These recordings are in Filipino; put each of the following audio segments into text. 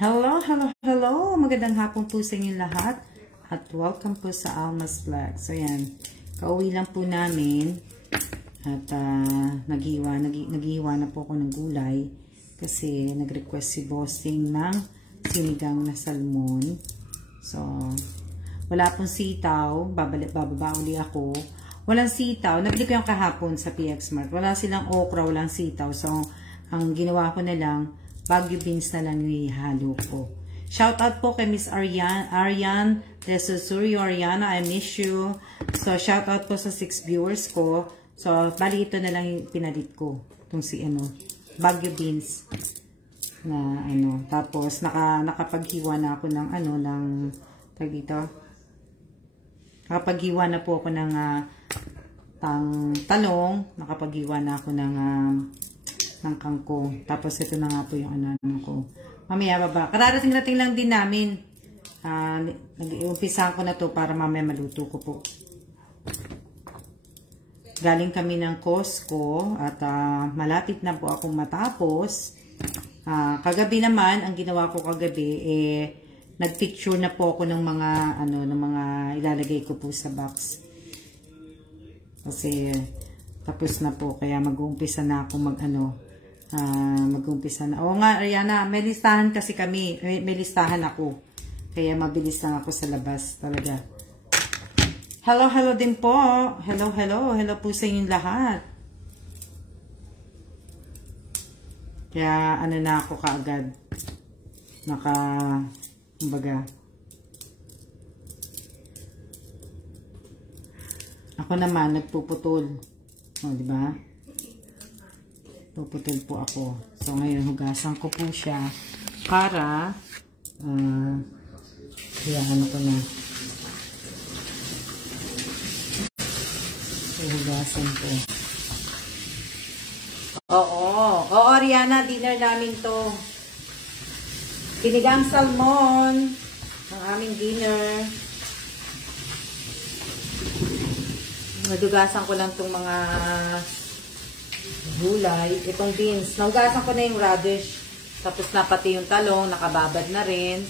Hello, hello, hello! Magandang hapon po sa inyo lahat at welcome po sa Alma's Vlog. So yan, kauwi lang po namin at naghiwa na po ako ng gulay kasi nag-request si Bossing ng sinigang na salmon. So, wala pong sitaw, bababa uli ako. Walang sitaw, nabili ko yung kahapon sa PX Mart. Wala silang okra, walang sitaw. So, ang ginawa ko na lang, Baguio beans na lang yung ihalo ko. Shout out po kay Miss Arian de Susurio. Ariana, I miss you. So, shout out po sa 6 viewers ko. So, bali ito na lang yung pinalit ko. Itong si Baguio beans. Na tapos nakapaghiwa na ako ng tag dito. Nakapaghiwa na po ako ng talong. Nakapaghiwa na ako ng kangkong. Tapos ito na nga po yung ko. Mamaya baba. Kararating lang din namin. Nag-iumpisahan ko na to para mamaya maluto ko po. Galing kami ng Costco at malapit na po akong matapos. Kagabi naman, ang ginawa ko kagabi nagpicture na po ako ng mga ilalagay ko po sa box. Kasi tapos na po kaya mag-uumpisa na ako mag-umpisa na. Oo nga, Ariana, may listahan kasi kami. May listahan ako. Kaya mabilis lang ako sa labas talaga. Hello, hello din po. Hello, hello. Hello po sa inyong lahat. Kaya na ako kaagad. Kumbaga. Ako naman, nagpuputol. O, diba? Puputol po ako. So, ngayon, hugasan ko po siya para hiyahan ko na. So, hugasan ko. Oo, Ariana, dinner namin to. Sinigang salmon. Ang aming dinner. Nadugasan ko lang tong mga gulay. Itong beans. Nahugasan ko na yung radish. Tapos na pati yung talong. Nakababad na rin.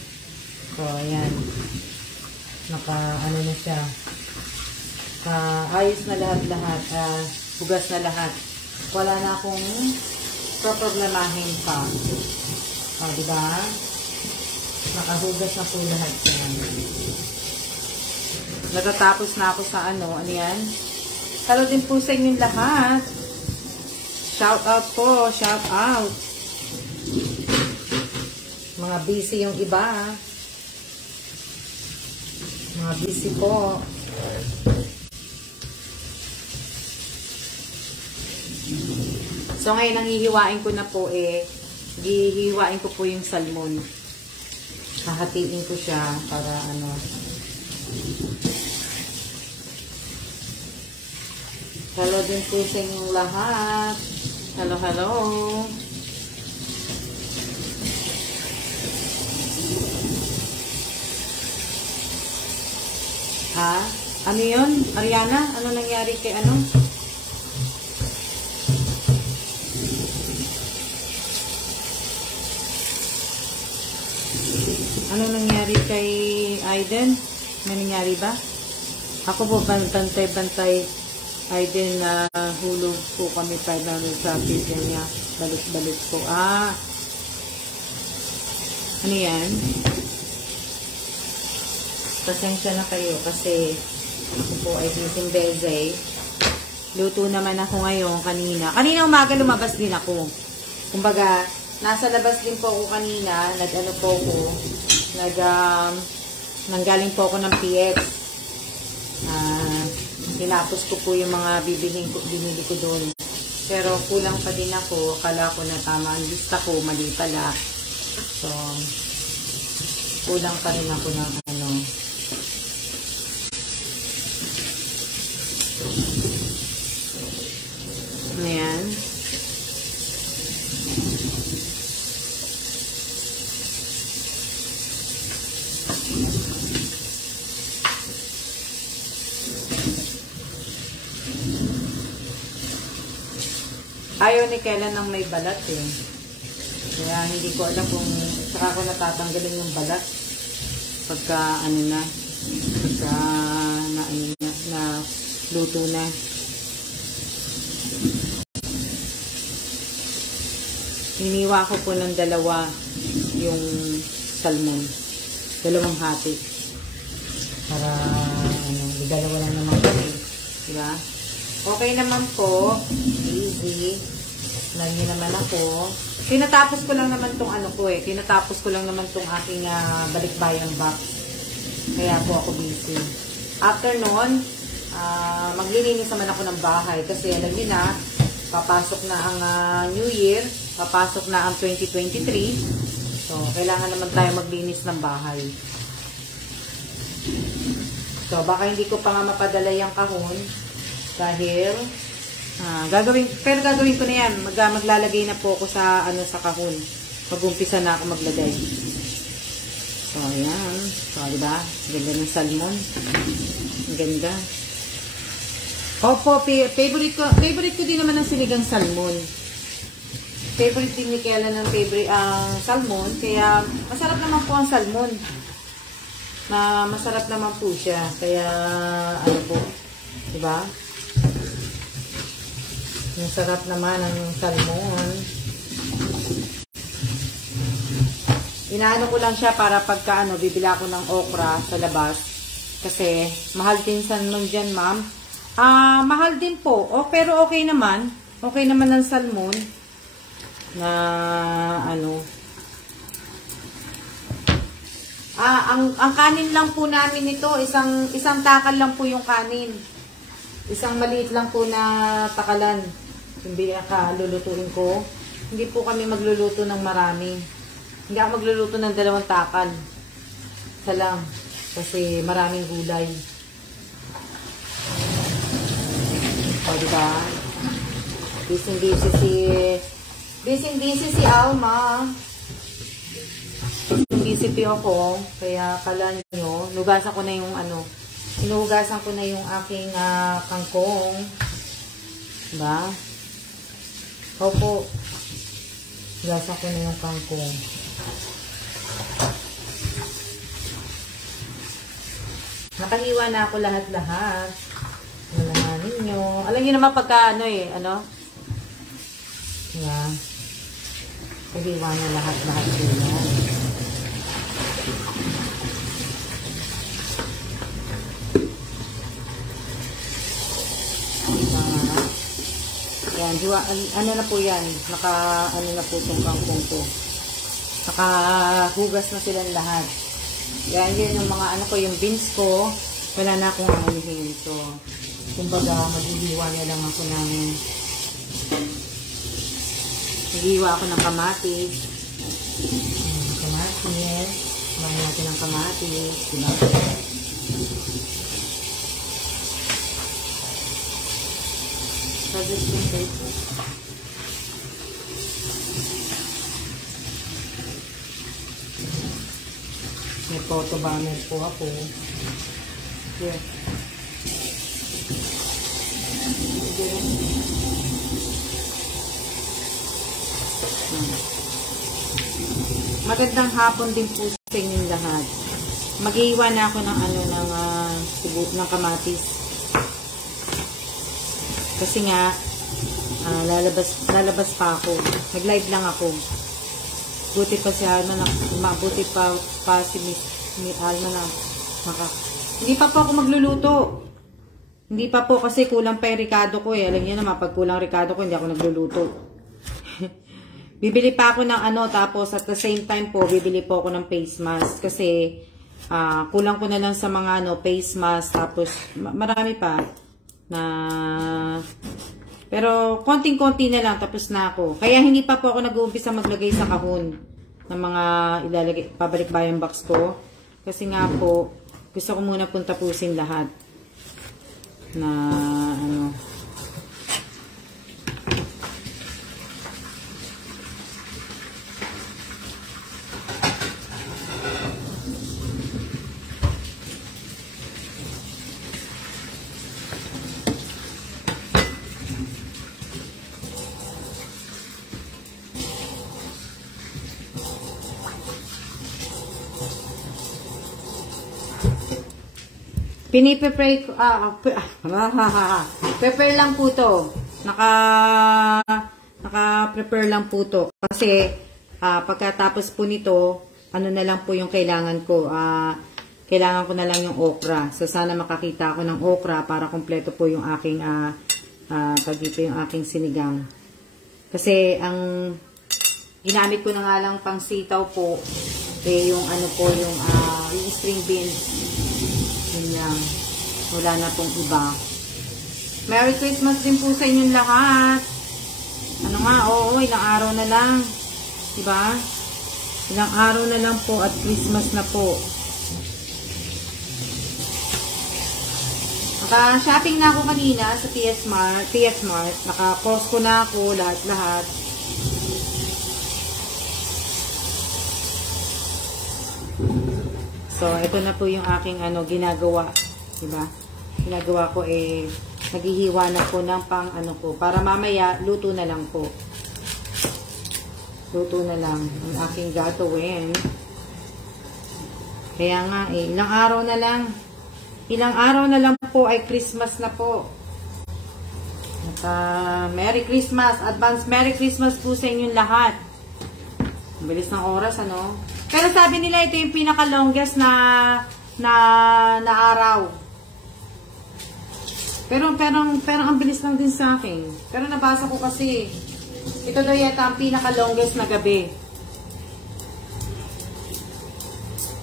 So, ayan. Na siya. Ayos na lahat-lahat. Hugas na lahat. Wala na akong problemahin pa. O, diba? Nakahugas na po lahat yan. Natatapos na ako sa ano yan? Hello din po sa inyong lahat. Shout out po, shout out. Mga busy yung iba. Mga busy po. So ngayon ang hihiwain ko na po hihiwain ko po yung salmon. Hahatiin ko siya para Hello din po sa inyong lahat. Hello, hello. Ano yun? Ariana? Ano nangyari kay Ano nangyari kay Aiden? May nangyari ba? Ako po, bantay-bantay. Aiden, hulog po kami 500 sa pizza niya. Balit-balit po. Ano yan? Pasensya na kayo kasi ako po ay gising beze. Luto naman ako ngayon kanina. Kanina umaga lumabas din ako. Kumbaga, nasa labas din po ako kanina. Nanggaling po ako ng PX. Tinapos ko po yung mga binili ko doon. Pero kulang pa din ako. Akala ko na tama ang lista ko. Mali pala. So, kulang pa rin ako ng Ayan. Ayaw ni Kela ng may balat Kaya hindi ko alam kung Saka ko natatanggalin yung balat pagka ano na, pagka na luto na. Hiniwa ko po ng dalawa yung salmon. Dalawang hati. Para ano, dalawa lang naman kami. Diba? Okay naman po. Easy. Lagi naman ako. Tinatapos ko lang naman tong ano ko eh. Tinatapos ko lang naman tong aking balikbayang box. Kaya po ako busy. After nun, maglilinis naman ako ng bahay. Kasi alam niyo na, papasok na ang New Year. Papasok na ang 2023. So, kailangan naman tayo maglinis ng bahay. So, baka hindi ko pa nga mapadala yung kahon. Dahil, gagawin ko na yan. Maglalagay na po ako sa, sa kahon. Mag-umpisa na ako maglagay. So, ayan. So, diba? Ganda ng salmon. Ang ganda. Opo, favorite ko din naman ang sinigang salmon. Favorite din ni Kela ng salmon. Kaya, masarap naman po ang salmon. Masarap naman po siya. Kaya, ano po. Diba? Masarap naman ang salmon. Inaano ko lang siya para pagka bibili ako ng okra sa labas. Kasi, mahal din salmon dyan, ma'am. Mahal din po. Pero okay naman. Okay naman ang salmon. Na, ang kanin lang po namin ito, isang takal lang po yung kanin. Isang maliit lang po na takalan. Hindi lulutuin ko. Hindi po kami magluluto ng marami. Hindi ako magluluto ng 2 takal. Isa lang. Kasi maraming gulay. O, diba? Busy si Alma. Busy ako. Kaya kala nyo, nugasan ko na yung hinuhugasan ko na yung aking kangkong. Diba? Opo. Hugasan ko na yung kangkong. Nakahiwa na ako lahat-lahat. Nalahanin nyo. Alam nyo naman pagka Yeah. Nahiwa na lahat-lahat yun. Yan, na po yan. Na po itong kangkong to. Nakahugas na silang lahat. Yan, yun yung mga yung beans ko. Wala na akong anuhin. So, kumbaga, maghihiwa na lang ako ng kamatis. Kamatis. Kumain natin ng kamatis. Diba? May photo banner po ako. Here. Magandang hapon din po sa inyong lahat. Mag-iiwa na ako ng ng kamatis. Kasi nga, lalabas pa ako. Nag-live lang ako. Buti pa si Alma buti pa si Alma na Hindi pa po ako magluluto. Hindi pa po kasi kulang pa yung ricado ko eh. Alam niyo naman, pag kulang ricado ko, hindi ako nagluluto. Bibili pa ako ng tapos at the same time po, bibili po ako ng face mask. Kasi, kulang ko na lang sa mga face mask. Tapos, marami pa. Pero konting-konti na lang tapos na ako. Kaya hindi pa po ako nag-uumpisa maglagay sa kahon ng mga pabalik-bayang box ko. Kasi nga po, gusto ko muna pong tapusin lahat na Piniprepare ko, prepare lang po to. Naka-prepare lang po to. Kasi, pagkatapos po nito, ano na lang po yung kailangan ko. Kailangan ko na lang yung okra. So, sana makakita ako ng okra para kompleto po yung aking, dito yung aking sinigang. Kasi, ang ginamit ko na nga lang pang sitaw po, yung ano po, yung string beans. Yun lang. Wala na pong iba. Merry Christmas din po sa inyong lahat. Ano nga, oo, ilang araw na lang. Diba? Ilang araw na lang po at Christmas na po. Naka-shopping na ako kanina sa PS Mart. Naka-Costco na ako, lahat-lahat. So, ito na po yung aking ginagawa. Diba? Ginagawa ko naghihiwa na po ng pang ko. Para mamaya, luto na lang po. Luto na lang ang aking gagawin. Kaya nga ilang araw na lang. Ilang araw na lang po ay Christmas na po. At Merry Christmas. Advance Merry Christmas po sa inyong lahat. Ang bilis ng oras, ano? Pero sabi nila ito yung pinaka-longest na araw. Pero ang bilis lang din sa akin. Pero nabasa ko kasi ito daw yata ang pinaka-longest na gabi.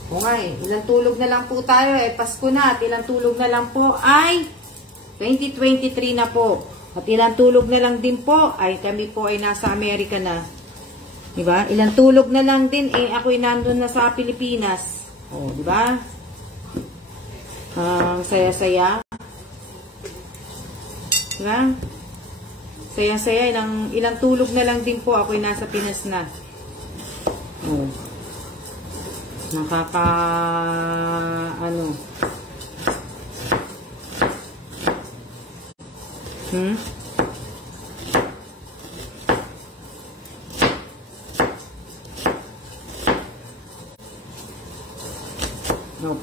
O nga ilang tulog na lang po tayo Pasko na at ilang tulog na lang po ay 2023 na po. At ilang tulog na lang din po ay kami po ay nasa Amerika na. Diba? Ilang tulog na lang din ako'y nandun na sa Pilipinas. O, diba? Saya-saya. Diba? Saya-saya. Ilang tulog na lang din po ako'y nasa Pinas na. O.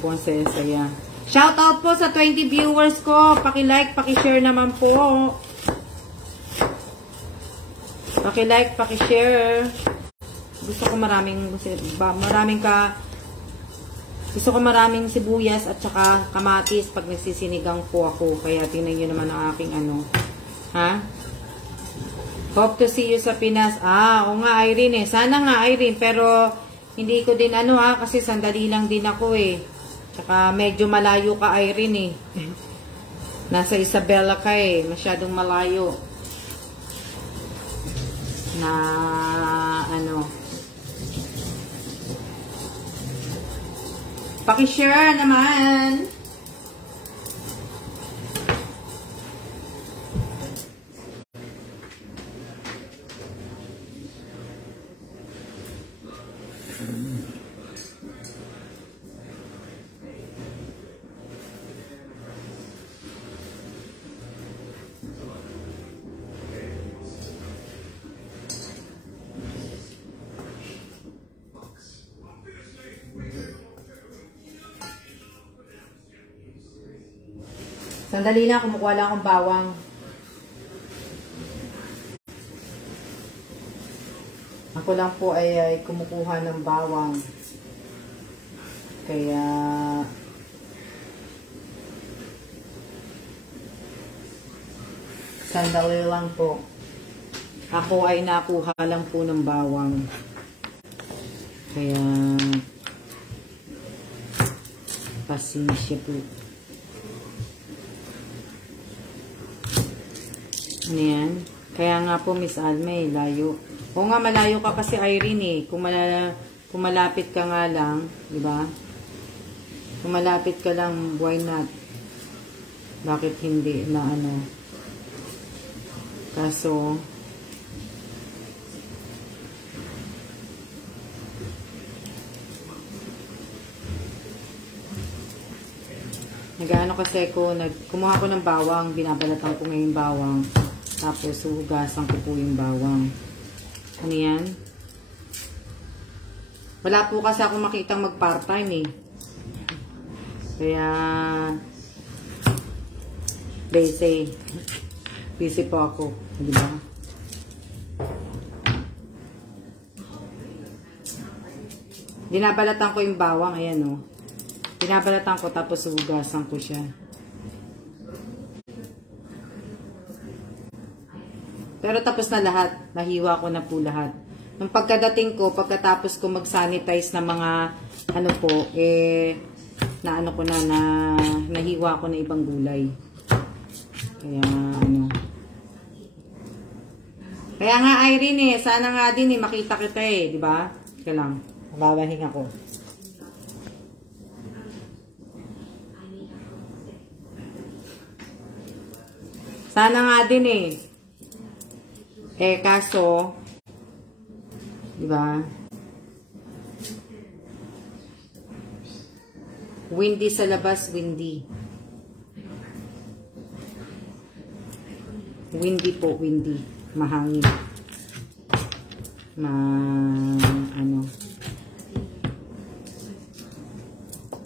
Po, ang saya-saya. Shout out po sa 20 viewers ko. Paki-like, paki-share naman po. Paki-like, paki-share. Gusto ko maraming sibuyas at saka kamatis pag nagsisinigang po ako. Kaya tingnan nyo naman ang aking Ha? Hope to see you sa Pinas. O nga Irene Sana nga Irene. Pero hindi ko din kasi sandali lang din ako Tsaka medyo malayo ka Irene Nasa Isabela ka Masyadong malayo. Paki-share naman. Sandali lang, kumukuha lang akong bawang. Ako lang po ay kumukuha ng bawang. Kaya sandali lang po. Ako ay nakuha lang po ng bawang. Kaya pasensya po. Ano yan? Kaya nga po, Miss Alme, layo. O nga, malayo ka kasi, Irene, Kung malapit ka nga lang, di ba? Kung malapit ka lang, why not? Bakit hindi na Kaso, nag-ano kasi ko, kumuha ko ng bawang, binabalatan ko ngayon bawang. Tapos, hugasan ko po yung bawang. Ano yan? Wala po kasi ako makitang mag-part-time Kaya, Busy. Busy po ako. Diba? Binabalatan ko yung bawang. Ayan o. Binabalatan ko tapos hugasan ko siya. Pero tapos na lahat. Nahiwa ko na po lahat. Nung pagkadating ko, pagkatapos ko mag-sanitize ng mga ano po, naano ko na, nahiwa ko na ibang gulay. Kaya ano. Kaya nga Irene sana nga din makita kita di ba? Kaya lang, mababahinga ko. Sana nga din kaso, diba? Windy sa labas, windy. Windy po, windy. Mahangin. Ano.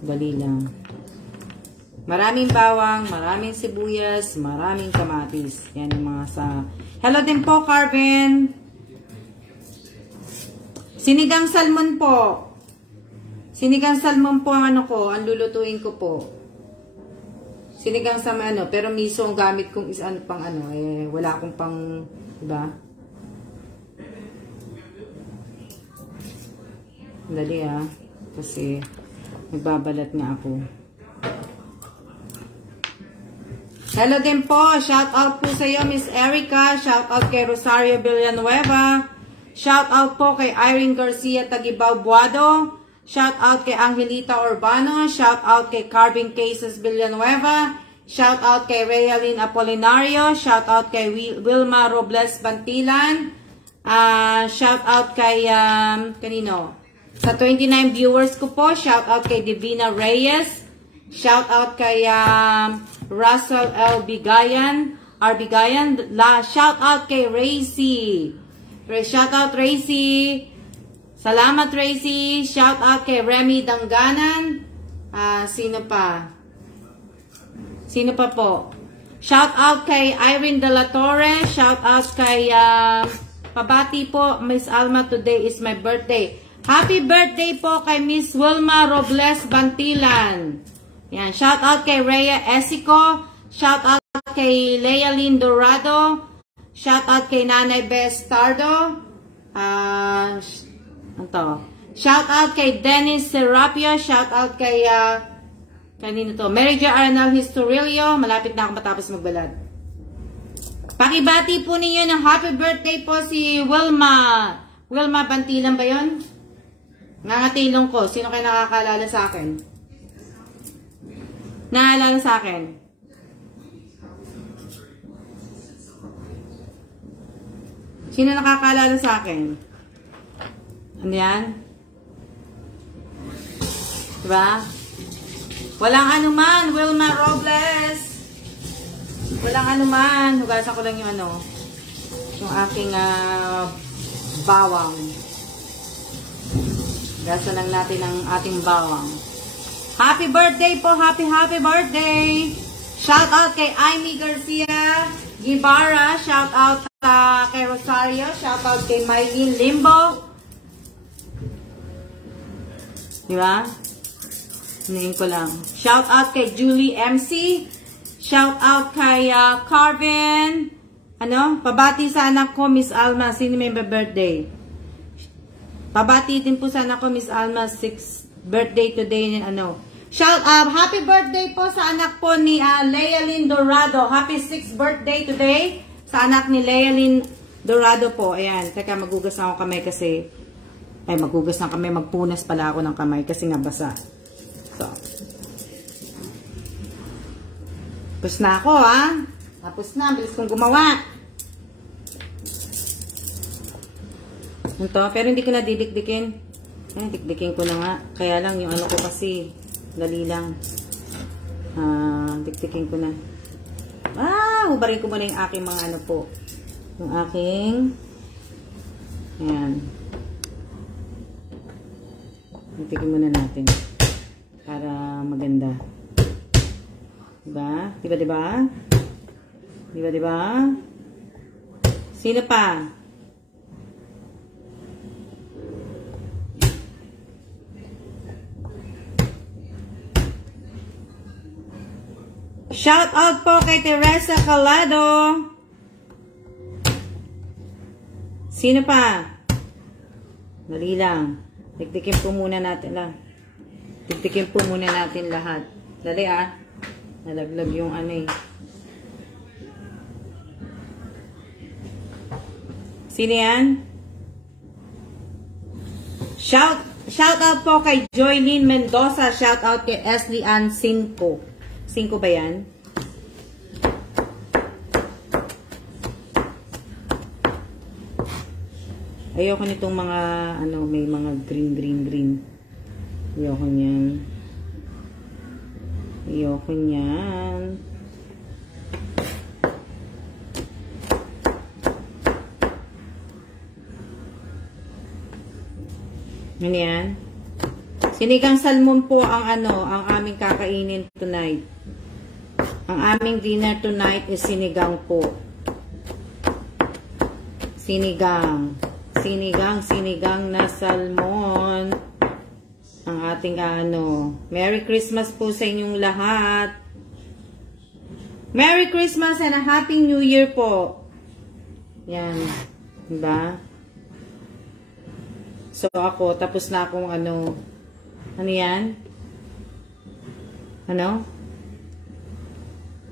Dali lang. Maraming bawang, maraming sibuyas, maraming kamatis. Yan yung mga sa... Hello din po, Carvin. Sinigang salmon po. Sinigang salmon po ang ano ko, ang lulutuin ko po. Sinigang sa ano, pero miso ang gamit kong is ano pang ano, wala akong pang, diba? Dali kasi nagbabalat nga ako. Hello din po. Shout out po sa iyo, Miss Erica. Shout out kay Rosario Villanueva. Shout out po kay Irene Garcia Tagibao Buado. Shout out kay Angelita Urbano. Shout out kay Carvin Cases Villanueva. Shout out kay Realin Apolinario. Shout out kay Wilma Robles Bantilan. Shout out kay kanino? Sa 29 viewers ko po, shout out kay Divina Reyes. Shout out kay Russell L. Bigayan. Shout out kay Racy. Shout out Racy. Salamat Racy. Shout out kay Remy Danganan. Sino pa? Sino pa po? Shout out kay Irene De La Torre. Shout out kay pabati po, Miss Alma, today is my birthday. Happy birthday po kay Miss Wilma Robles Bantilan. Yan, shout out kay Rhea Esico, shout out kay Lea Lynn Dorado, shout out kay Nanay Bess Tardo, shout out kay Dennis Serapia, shout out kay kanino to? Mary Jo Arnal Historilio, malapit na akong matapos magbalad. Pakibati po ninyo ng happy birthday po si Wilma. Wilma Bantilan ba yun? Nangatilong ko, sino kayo nakakalala sa akin? Naalala sa akin. Sino nakakaalala sa akin? Ano yan? Diba? Walang anuman, Wilma Robles. Walang anuman. Hugasan ko lang yung ano, yung aking bawang. Hugasan lang natin ang ating bawang. Happy birthday po! Happy birthday! Shout out kay Amy Garcia Gibara. Shout out kay Rosario. Shout out kay Mylene Limbo. Diba? Hinayin ko lang. Shout out kay Julie MC. Shout out kay Carvin. Pabati sa anak ko, Miss Alma. Sino may birthday? Pabati din po sa anak ko, Miss Alma. 6th birthday today. Shout out, happy birthday po sa anak po ni Lea Lynn Dorado. Happy 6th birthday today sa anak ni Lea Lynn Dorado po. Ayan, teka, magugas na ako kamay kasi, magugas na kamay, magpunas pala ako ng kamay kasi nga basa. So, tapos na ako tapos na, bilis kong gumawa. Ito, pero hindi ko na didikdikin. Dikdikin ko na nga. Kaya lang yung ano ko kasi, dali lang. Dikdikin ko na. Hubarin ko muna yung aking mga ano po. Yung aking, ayan. Dikdikin muna natin. Para maganda. Diba? Diba? Di ba, di ba? Sino pa? Shout out po kay Teresa Calado. Sino pa? Dali lang. Dikdikin po muna natin lang. Dikdikin po muna natin lahat. Dali ah. Nalaglag yung ano eh. Sino yan? Shout out po kay Joylene Mendoza. Shout out kay Esli Ann 5. 5 ba yan? Ayoko nitong mga ano, may mga green. Ayoko niyan. Ayoko niyan. Ano yan? Sinigang salmon po ang ano, ang aming kakainin tonight. Ang aming dinner tonight is sinigang po. Sinigang na salmon. Ang ating ano. Merry Christmas po sa inyong lahat. Merry Christmas and a Happy New Year po. Yan. Diba? So ako, tapos na akong ano. Ano yan? Ano?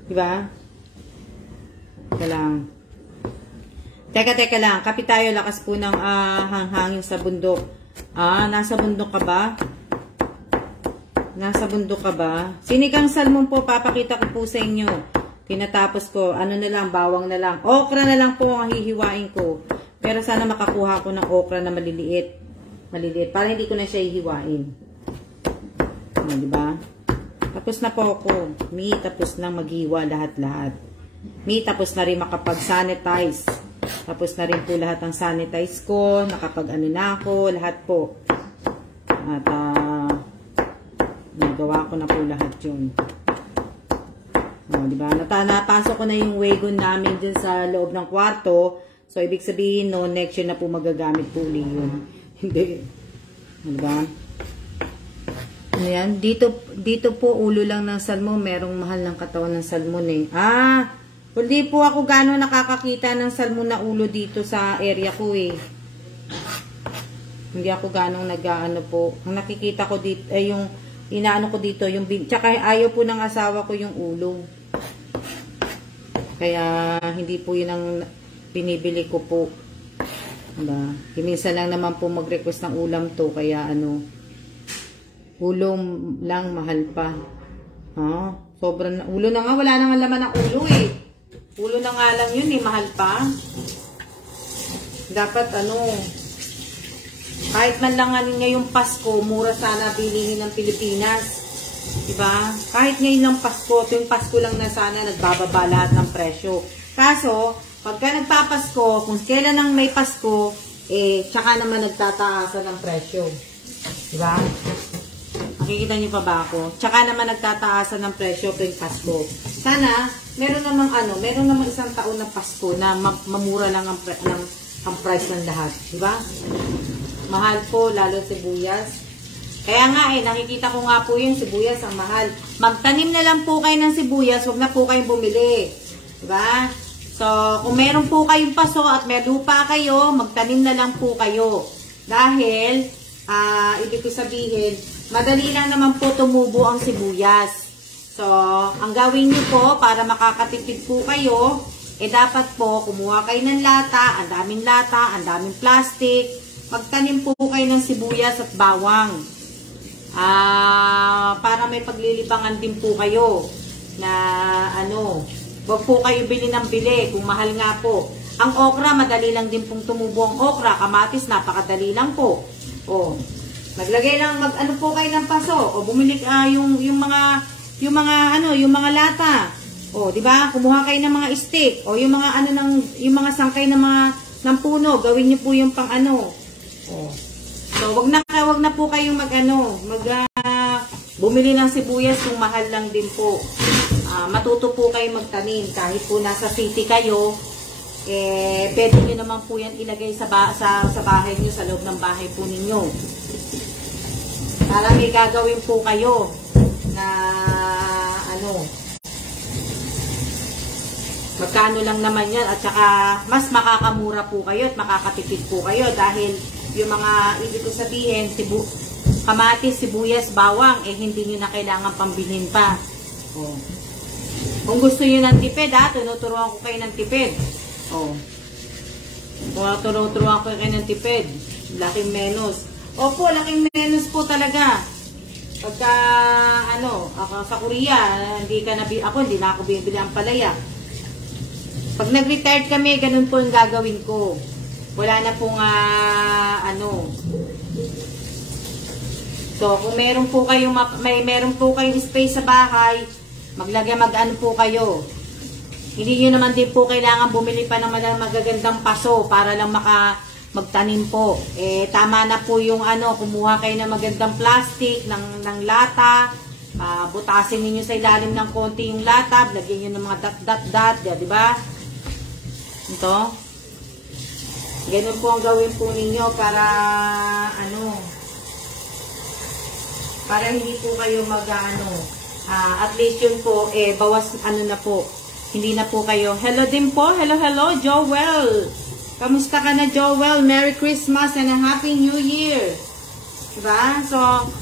Diba? Teka lang. Kapi tayo, lakas po ng hanghangin sa bundok. Nasa bundok ka ba? Nasa bundok ka ba? Sinigang salmon po, papakita ko po sa inyo. Tinatapos ko, ano na lang, bawang na lang. Okra na lang po ang hihiwain ko. Pero sana makakuha ko ng okra na maliliit. Para hindi ko na siya hihiwain. Diba? Tapos na po ako. Tapos na maghiwa lahat-lahat. Tapos na rin makapag-sanitize. Tapos na rin po lahat ng sanitize ko. Nakapag-ano na ako. Lahat po. At nagawa ko na po lahat yun. Diba? Napasok ko na yung wagon namin dun sa loob ng kwarto. So, ibig sabihin no, next year na po magagamit po ulit yun. Hindi. Diba? Ano yan? Dito po, ulo lang ng salmon. Merong mahal ng katawan ng salmon eh. Hindi po ako gano'n nakakakita ng salmon na ulo dito sa area ko eh. Hindi ako gano'ng nag-ano po. Ang nakikita ko dito, yung inaano ko dito, yung tsaka ayaw po ng asawa ko yung ulo. Kaya hindi po yun ang binibili ko po. Diba? Minsan lang naman po mag-request ng ulam to. Kaya ano, ulo lang, mahal pa. Sobrang, ulo na nga, wala na nga laman ng ulo eh. Ulo na nga lang yun eh, mahal pa. Dapat ano, kahit man lang ngayong Pasko, mura sana bilihin ng Pilipinas. Diba? Kahit ngayon lang Pasko, tuwing Pasko lang na sana nagbababa lahat ng presyo. Kaso, pagka nagpapasko, kung kailan nang may Pasko, tsaka naman nagtataasan ng presyo. Diba? Nakikita niyo pa ba ako? Tsaka naman nagtataasan ng presyo tuwing Pasko. Sana, meron namang isang taon na Pasko na mamura lang ang price ng lahat. Diba? Mahal po, lalo sibuyas. Kaya nga nakikita ko nga po yung sibuyas ang mahal. Magtanim na lang po kayo ng sibuyas, huwag na po kayong bumili. Diba? So, kung meron po kayong paso at may lupa kayo, magtanim na lang po kayo. Dahil, ibig ko sabihin, madali lang naman po tumubo ang sibuyas. So, ang gawin niyo po para makakatipid po kayo, dapat po kumuha kayo ng lata, ang daming plastic, magtanim po kayo ng sibuyas at bawang. Para may paglilibangan din po kayo na wag po kayo bili ng bili kung mahal nga po. Ang okra, madali lang din pong tumubo ang okra. Kamatis, napakadali lang po. Maglagay lang, po kayo ng paso. Bumili yung mga lata. Di ba? Kumuha kayo ng mga stick. Yung mga sangkay ng puno. Gawin niyo po yung pang So, wag na po kayong bumili ng sibuyas kung mahal lang din po. matuto po kayo magtanim. Kahit po nasa city kayo, pwede nyo naman po yan ilagay sa bahay nyo, sa loob ng bahay po ninyo. Para may gagawin po kayo na magkano lang naman yan, at saka mas makakamura po kayo at makakatipid po kayo dahil yung mga ibig ko sabihin, kamatis, sibuyas, bawang, hindi nyo na kailangan pambilhin pa. Kung gusto nyo ng tipid, tinuturuan ko kayo ng tipid. Tinuturuan ko kayo ng tipid. Laking menos. Opo, laking menos po talaga. Pagka, ako sa Korea, hindi na ako bibili ang palaya. Pag nag-retired kami, ganun po yung gagawin ko. Wala na pong, So, kung meron po kayong space sa bahay, mag-ano po kayo. Hindi nyo naman din po kailangan bumili pa ng magagandang paso para lang magtanim po. Tama na po yung kumuha kayo ng magandang plastic, ng lata, butasin niyo sa ilalim ng konti yung lata, lagyan niyo ng mga dot, di ba? Ito. Ganun po ang gawin po ninyo para para hindi po kayo at least yun po, bawas na po. Hindi na po kayo. Hello din po. Hello, Joel. Kamusta ka na, Joel? Merry Christmas and a Happy New Year. Diba? So,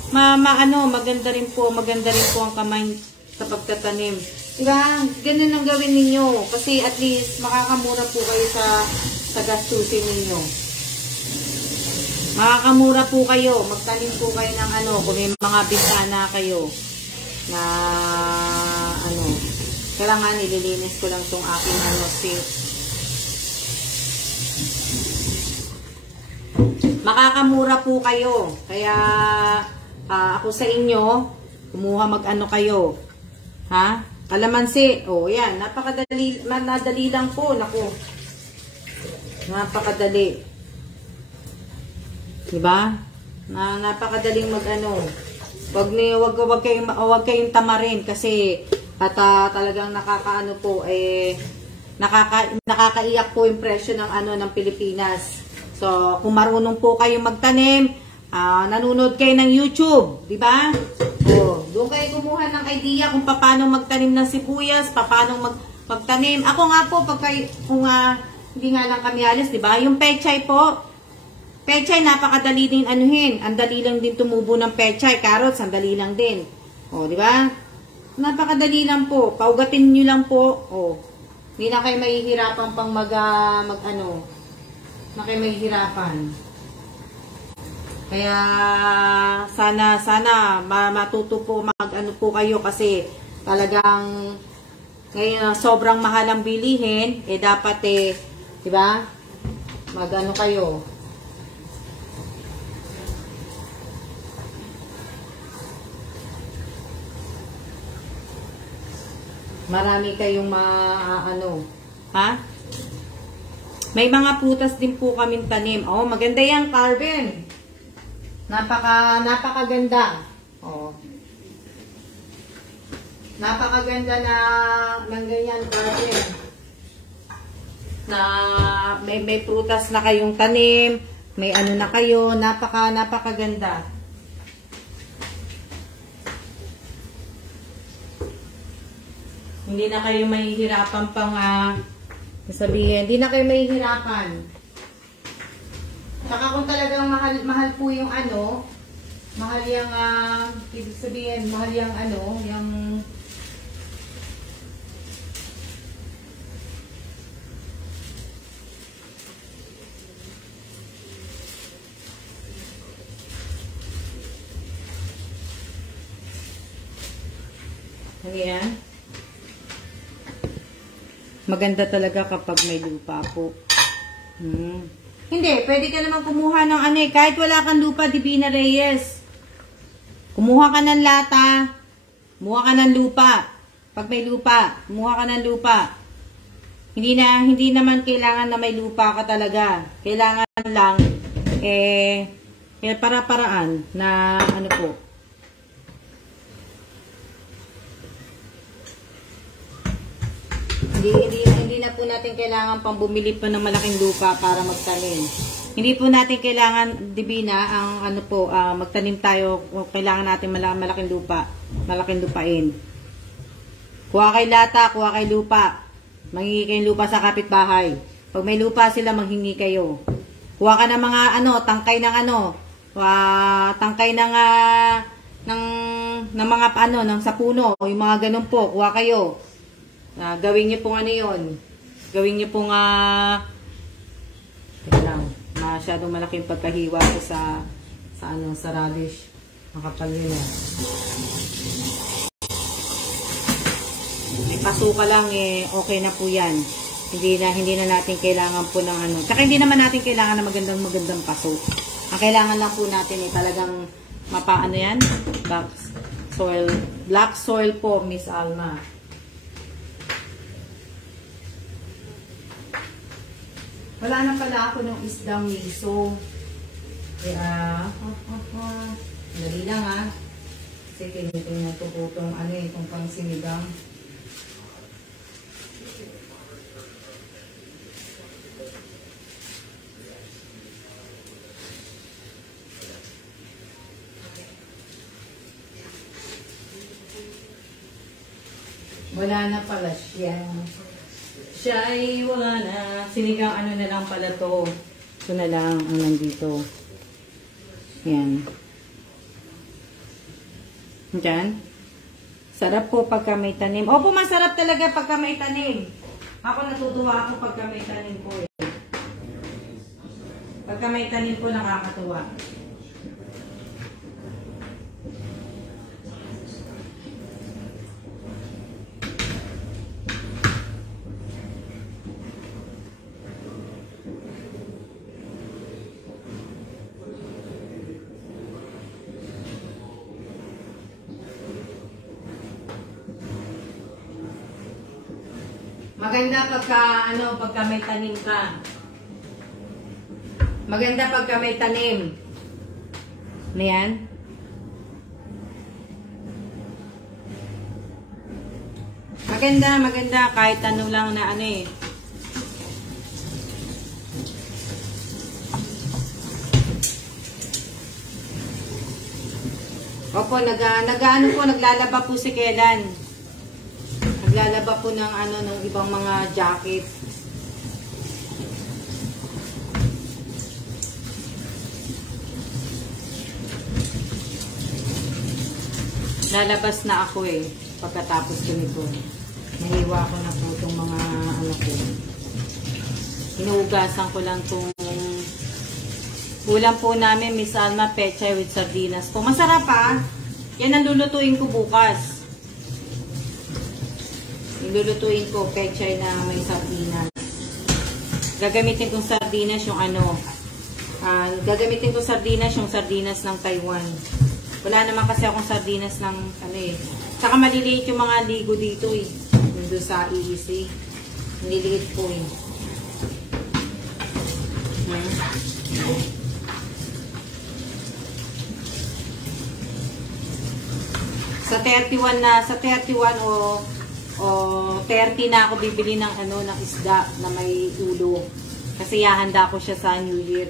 maganda rin po ang kamay sa pagtatanim. Diba? Ganun ang gawin ninyo. Kasi at least, makakamura po kayo sa gastusin ninyo. Makakamura po kayo. Magtanim po kayo ng kung may mga bintana kayo na kailangan nililinis ko lang tong aking sink. Makakamura po kayo. Kaya ako sa inyo, kumuha kayo. Ha? Kalamansi. Yan. Nadali lang po. Naku. Napakadali. Diba? Napakadaling Wag kayong tamarin kasi talagang nakakaiyak po yung presyo ng Pilipinas. So, kung marunong po kayo magtanim, nanonood kayo ng YouTube, di ba? Doon kayo kumuha ng idea kung paano magtanim ng sibuyas, paano magtanim. Ako nga po, kung hindi nga lang kami alis, di ba? Yung pechay po, pechay, napakadali din anuhin. Ang dali lang din tumubo ng pechay. Carrots, ang dali lang din. Di ba? Napakadali lang po. Paugatin nyo lang po. Hindi na kayo mahihirapan pang na kayo mahihirapan. Kaya, sana, matuto po po kayo kasi talagang ngayon, sobrang mahal ang bilihin. Dapat di ba? Kayo. Marami kayong ha? May mga prutas din po kaming tanim. Maganda yan, Carmen. Napakaganda. Napakaganda ng ganyan, Carmen. Na may prutas na kayong tanim, may na kayo, napakaganda. Hindi na kayo mahihirapan pang sabihin, hindi na kayo mahihirapan. Saka kung talagang mahal po yung mahal yung ibig sabihin, mahal yung yung yan. Maganda talaga kapag may lupa po. Hindi, pwede ka naman kumuha ng kahit wala kang lupa, Divina Reyes. Kumuha ka ng lata, kumuha ka ng lupa. Pag may lupa, kumuha ka ng lupa. Hindi naman kailangan na may lupa ka talaga. Kailangan lang, para-paraan na po. Hindi na po natin kailangan pang bumili po ng malaking lupa para magtanim. Hindi po natin kailangan, Divina, ang ano po, magtanim tayo, kailangan natin malaking lupa, malaking lupain. Kuha kay lata, kuha kay lupa. Manghingi kayong lupa sa kapitbahay. Pag may lupa sila, manghingi kayo. Kuha ka ng mga tangkay ng tangkay ng mga ng sapuno, yung mga ganun po, kuha kayo. Gawin niyo pong yun. Gawin niyo pong lang, masyadong malaking pagkahiwa ko sa radish. Makapal yun May pasuka lang okay na po yan. Hindi na natin kailangan po ng Tsaka hindi naman natin kailangan ng magandang paso. Ang kailangan lang po natin talagang yan? Black soil po, Miss Alma. Wala na pala ako ng isdang miso. Kaya, dali lang Kasi tinitingnan ko po itong itong pang sinigang. Wala na pala siya. Siya'y wala na. Sinigang na lang pala to. Ito na lang ang nandito. Yan. Diyan. Sarap po pagka may tanim. Opo, masarap talaga pagka may tanim. Ako natutuwa ako pagka may tanim po Pagka may tanim po nakakatuwa. Maganda pagka may tanim ka. Maganda pagka may tanim. Yan. Maganda kahit lang na Opo, naglalaba po si Kelan. Naglalaba po ng ng ibang mga jacket. Lalabas na ako pagkatapos ko nito. Nahiwa ko na po itong mga ko. Hinugasan ko lang itong ulam po namin, Miss Alma, pechay with sardinas po. Masarap Yan ang lulutuin ko bukas. Ilulutuin ko pechay na may sardinas. Gagamitin kong sardinas yung gagamitin ko sardinas yung sardinas ng Taiwan. Wala naman kasi akong sardinas ng Saka maliliit yung mga ligo dito Doon sa EEC. Maliliit po Sa 31 o 30 na ako bibili ng ng isda na may ulo. Kasi hahanda ko siya sa New Year.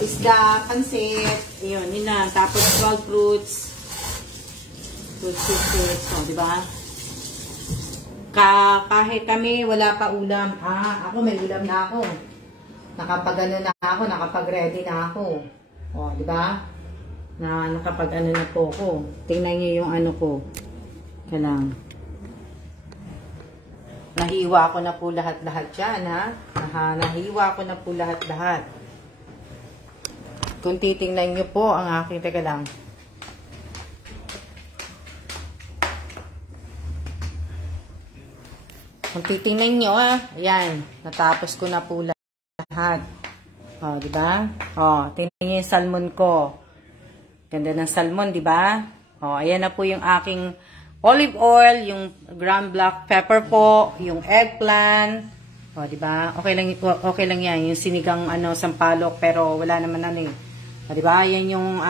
Isda, pansit, yun na. Tapos 12 fruits. Diba? Kahit kami wala pa ulam. Ako may ulam na ako. Nakapag-ready na ako. Diba? Nakapag na po ako. Tingnan niyo yung ko. Lang. Nahiwa ko na po lahat-lahat yan, nahiwa ko na po lahat-lahat. Kung titingnan nyo po ang aking, teka lang. Kung titingnan nyo, ayan, natapos ko na po lahat. Diba? Tingnan nyo yung salmon ko. Ganda ng salmon, diba? Ayan na po yung aking olive oil, yung ground black pepper po, yung eggplant. Diba? Okay lang yan. Yung sinigang sampalok, pero wala naman Diba? Yan yung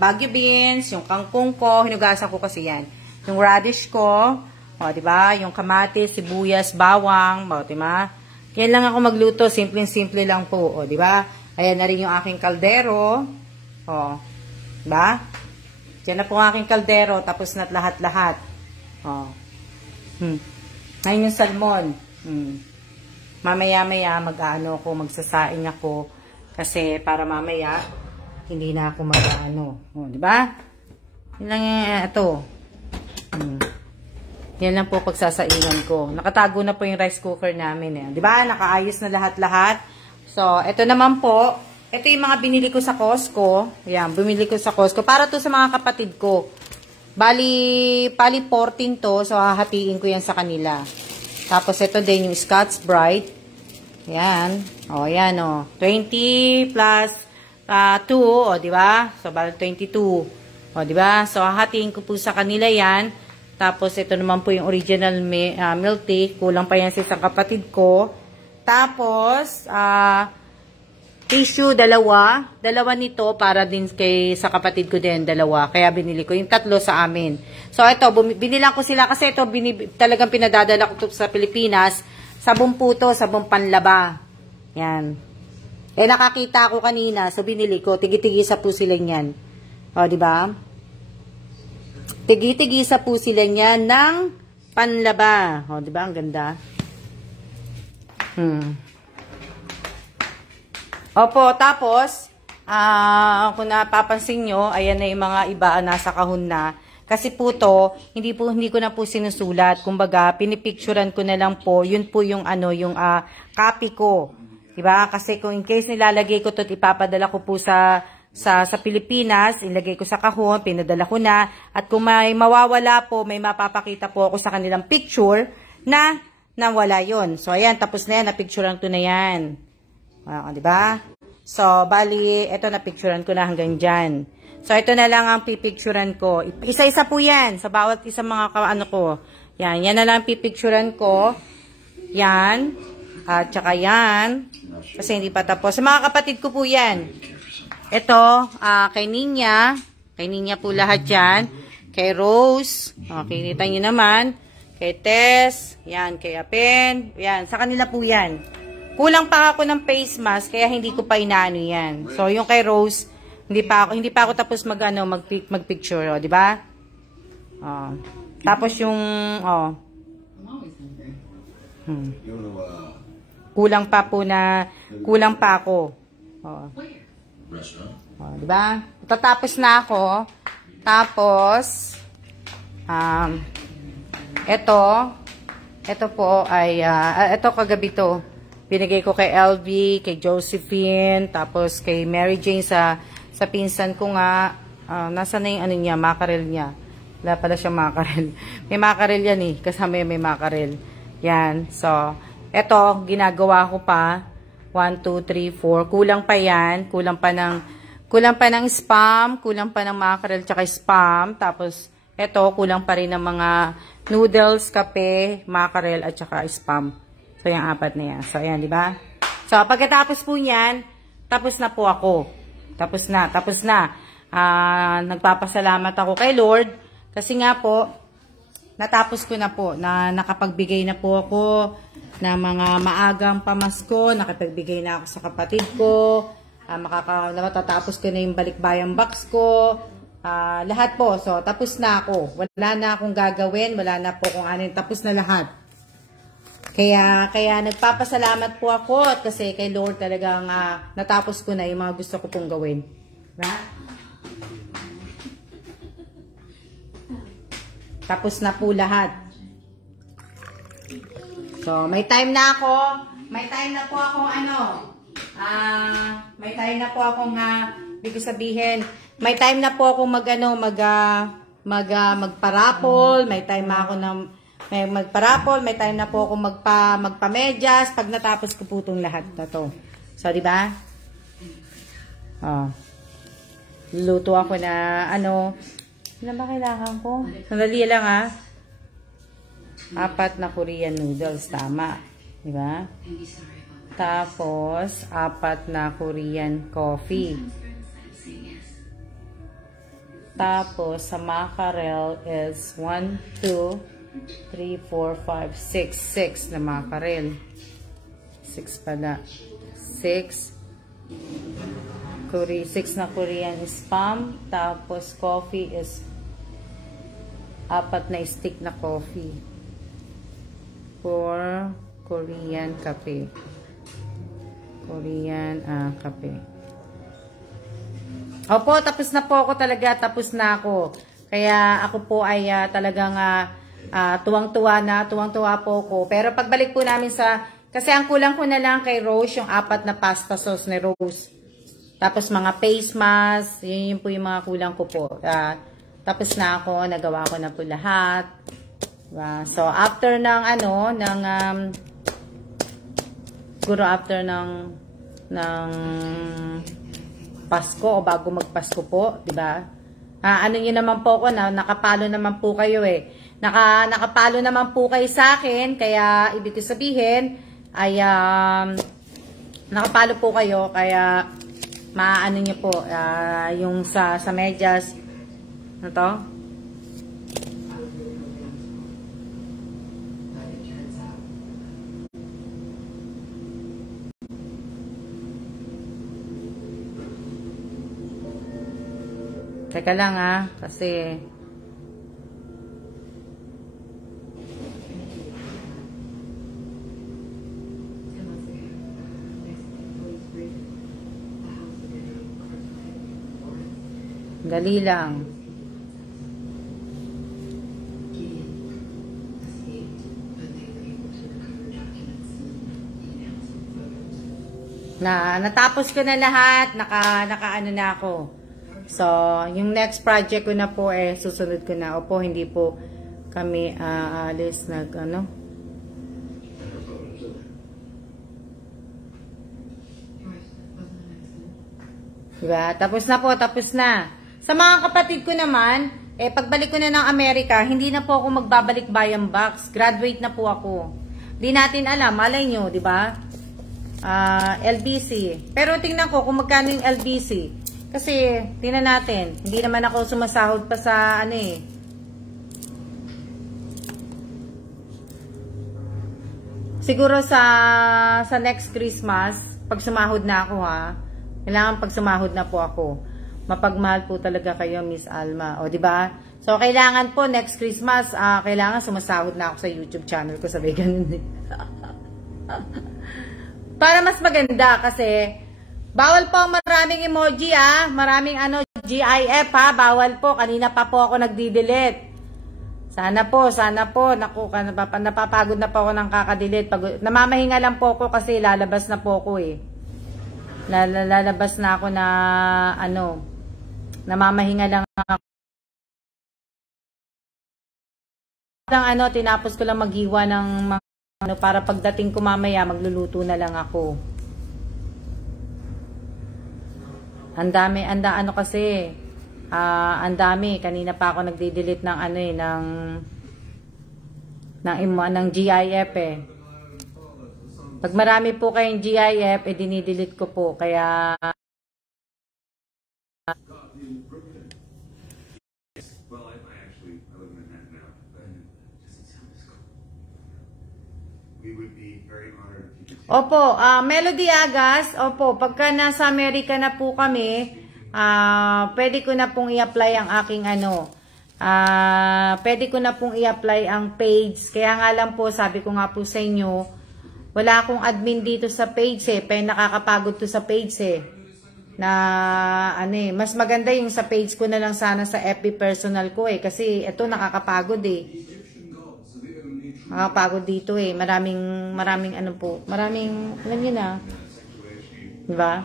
Baguio beans, yung kangkong ko, hinugasan ko kasi yan. Yung radish ko, O, di ba? Yung kamatis, sibuyas, bawang. O, di ba? Yan lang ako magluto. Simple-simple lang po. O, di ba? Ayan na rin yung aking kaldero. O, di ba? Yan na po ang aking kaldero. Tapos na lahat-lahat. O. Ngayon yung salmon. Mamaya-maya mag-ano ako, magsasaing ako. Kasi para mamaya, hindi na ako mag-ano. O, di ba? Yan lang yung ito. Yan lang po pagsasaingan ko. Nakatago na po yung rice cooker namin. Eh. Di ba? Nakaayos na lahat-lahat. So, ito naman po. Ito yung mga binili ko sa Costco. Yan, bumili ko sa Costco. Para to sa mga kapatid ko. Bali 14 to. So, hahatiin ko yan sa kanila. Tapos, ito din yung Scotch Brite. Yan. O, yan o. 20 plus 2. O, di ba? So, bali 22. O, di ba? So, hahatiin ko po sa kanila yan. Tapos, ito naman po yung original milk tea. Kulang pa yan sa isang kapatid ko. Tapos, tissue, dalawa. Dalawa nito para din sa kapatid ko din, dalawa. Kaya binili ko yung 3 sa amin. So, ito, binilang ko sila kasi ito talagang pinadadala ko sa Pilipinas. Sabong po to, sabong panlaba. Yan. Eh, nakakita ko kanina, so binili ko. Tigi-tigisa po sila yan. O, diba? Tigi-tigisa po sila niyan ng panlaba. O, diba? Ang ganda. Opo, tapos, kung napapansin nyo, ayan na yung mga iba nasa kahon na. Kasi po to, hindi ko na po sinusulat. Kumbaga, pinipicturean ko na lang po. Yun po yung yung copy ko. Diba? Kasi kung in case nilalagay ko to, ipapadala ko po sa Pilipinas, ilagay ko sa kahon, pinadala ko na. At kung may mawawala po, may mapapakita po ako sa kanilang picture na wala yun. So, ayan, tapos na yan, napicturean ko na yan. Diba? So, bali, eto napicturean ko na hanggang dyan. So, ito na lang ang pipicturean ko. Isa-isa po yan sa bawat isang mga ko. Yan na lang pipicturean ko. Yan. At saka yan. Kasi hindi pa tapos. Sa mga kapatid ko po yan. Ito, kay Ninya. Kay Ninya po lahat yan. Kay Rose. Okay, kita nyo naman. Kay Tess. Yan, kay Apen. Yan, sa kanila po yan. Kulang pa ako ng face mask, kaya hindi ko pa inaano yan. So, yung kay Rose, hindi pa ako tapos magpicture, di ba? Tapos yung kulang pa ako. Di ba? Tatapos na ako. Tapos ito po ay ito kagabi to. Binigay ko kay LV, kay Josephine, tapos kay Mary Jane sa pinsan ko nga. Nasa na yung niya, mackerel niya. Wala pala siya mackerel. May mackerel yan eh. Kasama may mackerel. Yan. So, eto, ginagawa ko pa. 1, 2, 3, 4. Kulang pa yan. Kulang pa ng spam. Kulang pa ng mackerel tsaka spam. Tapos, eto, kulang pa rin ng mga noodles, kape, mackerel at tsaka spam. So, yung 4 na yan. So, ayan, di ba? So, pagkatapos po yan, tapos na po ako. Tapos na. Nagpapasalamat ako kay Lord. Kasi nga po, natapos ko na po, na nakapagbigay na po ako ng mga maagang pamasko, nakapagbigay na ako sa kapatid ko, matatapos ko na yung balikbayang box ko, lahat po. So, tapos na ako. Wala na akong gagawin, wala na po kung ano, tapos na lahat. Kaya nagpapasalamat po ako at kasi kay Lord talagang natapos ko na yung mga gusto ko pong gawin. Diba? Tapos na po lahat. So, may time na ako. May time na po akong ibig sabihin, may time na po akong magparapol, may time na ako magparapol, may time na po ako magpamedyas pag natapos ko po itong lahat na to. So, di ba? Luto ako na ano ba kailangan ko? Sandali lang 4 na Korean noodles, tama. Di ba? Tapos 4 na Korean coffee. Tapos sa mackerel is 1, 2, 3, 4, 5, 6. 6 na mga karel. 6 pala. 6. 6 na Korean spam. Tapos coffee is 4 na stick na coffee. 4 Korean kape. Korean kape. Opo, tapos na po ako talaga. Tapos na ako. Kaya ako po ay talagang tuwang-tuwa po ako. Pero pagbalik po namin kasi ang kulang ko na lang kay Rose, yung 4 na pasta sauce ni Rose. Tapos mga face mask, yun po yung mga kulang ko po. Tapos na ako, nagawa ko na po lahat. So, after ng siguro after ng Pasko o bago magpasko po, di ba? Ano yun naman po ako na nakapalo naman po kayo eh. Nakapalo naman po kayo sa akin, kaya ibig sabihin ay nakapalo po kayo, kaya maano niyo po yung sa medyas. Ano to? Teka lang kasi dali lang. Natapos ko na lahat, naka-ano na ako. So, yung next project ko na po susunod ko na. Opo, hindi po kami alis Diba? Tapos na po, tapos na. Sa mga kapatid ko naman, pagbalik ko na ng Amerika, hindi na po ako magbabalik Bayan Box. Graduate na po ako. Di natin alam, malay nyo, di ba? LBC. Pero tingnan ko kung magkano yung LBC. Kasi, tingnan natin, hindi naman ako sumasahod pa sa Siguro sa next Christmas, pag sumahod na ako kailangan pag sumahod na po ako. Mapagmahal po talaga kayo, Miss Alma. O, di ba? So, kailangan po next Christmas, kailangan sumasahod na ako sa YouTube channel ko. Sabi ganun. Para mas maganda kasi bawal po ang maraming emoji maraming GIF bawal po. Kanina pa po ako nagdi-delete. Sana po. Naku, napapagod na po ako ng kakadelete. Namamahinga lang po ako kasi lalabas na po ako Lalabas na ako na namamahinga lang ako. Tinapos ko lang maghiwa ng para pagdating ko mamaya magluluto na lang ako. Ang dami kanina pa ako nagde-delete ng ng GIF Pag marami po kayong GIF dinidelete ko po, kaya Opo, Melody Agas, opo, pagka nasa Amerika na po kami, pwede ko na pong i-apply ang aking pwede ko na pong i-apply ang page. Kaya nga lang po, sabi ko nga po sa inyo, wala akong admin dito sa page pero nakakapagod to sa page na mas maganda yung sa page ko na lang sana sa FB personal ko kasi ito nakakapagod Nakakapagod dito maraming alam niyo na. Diba?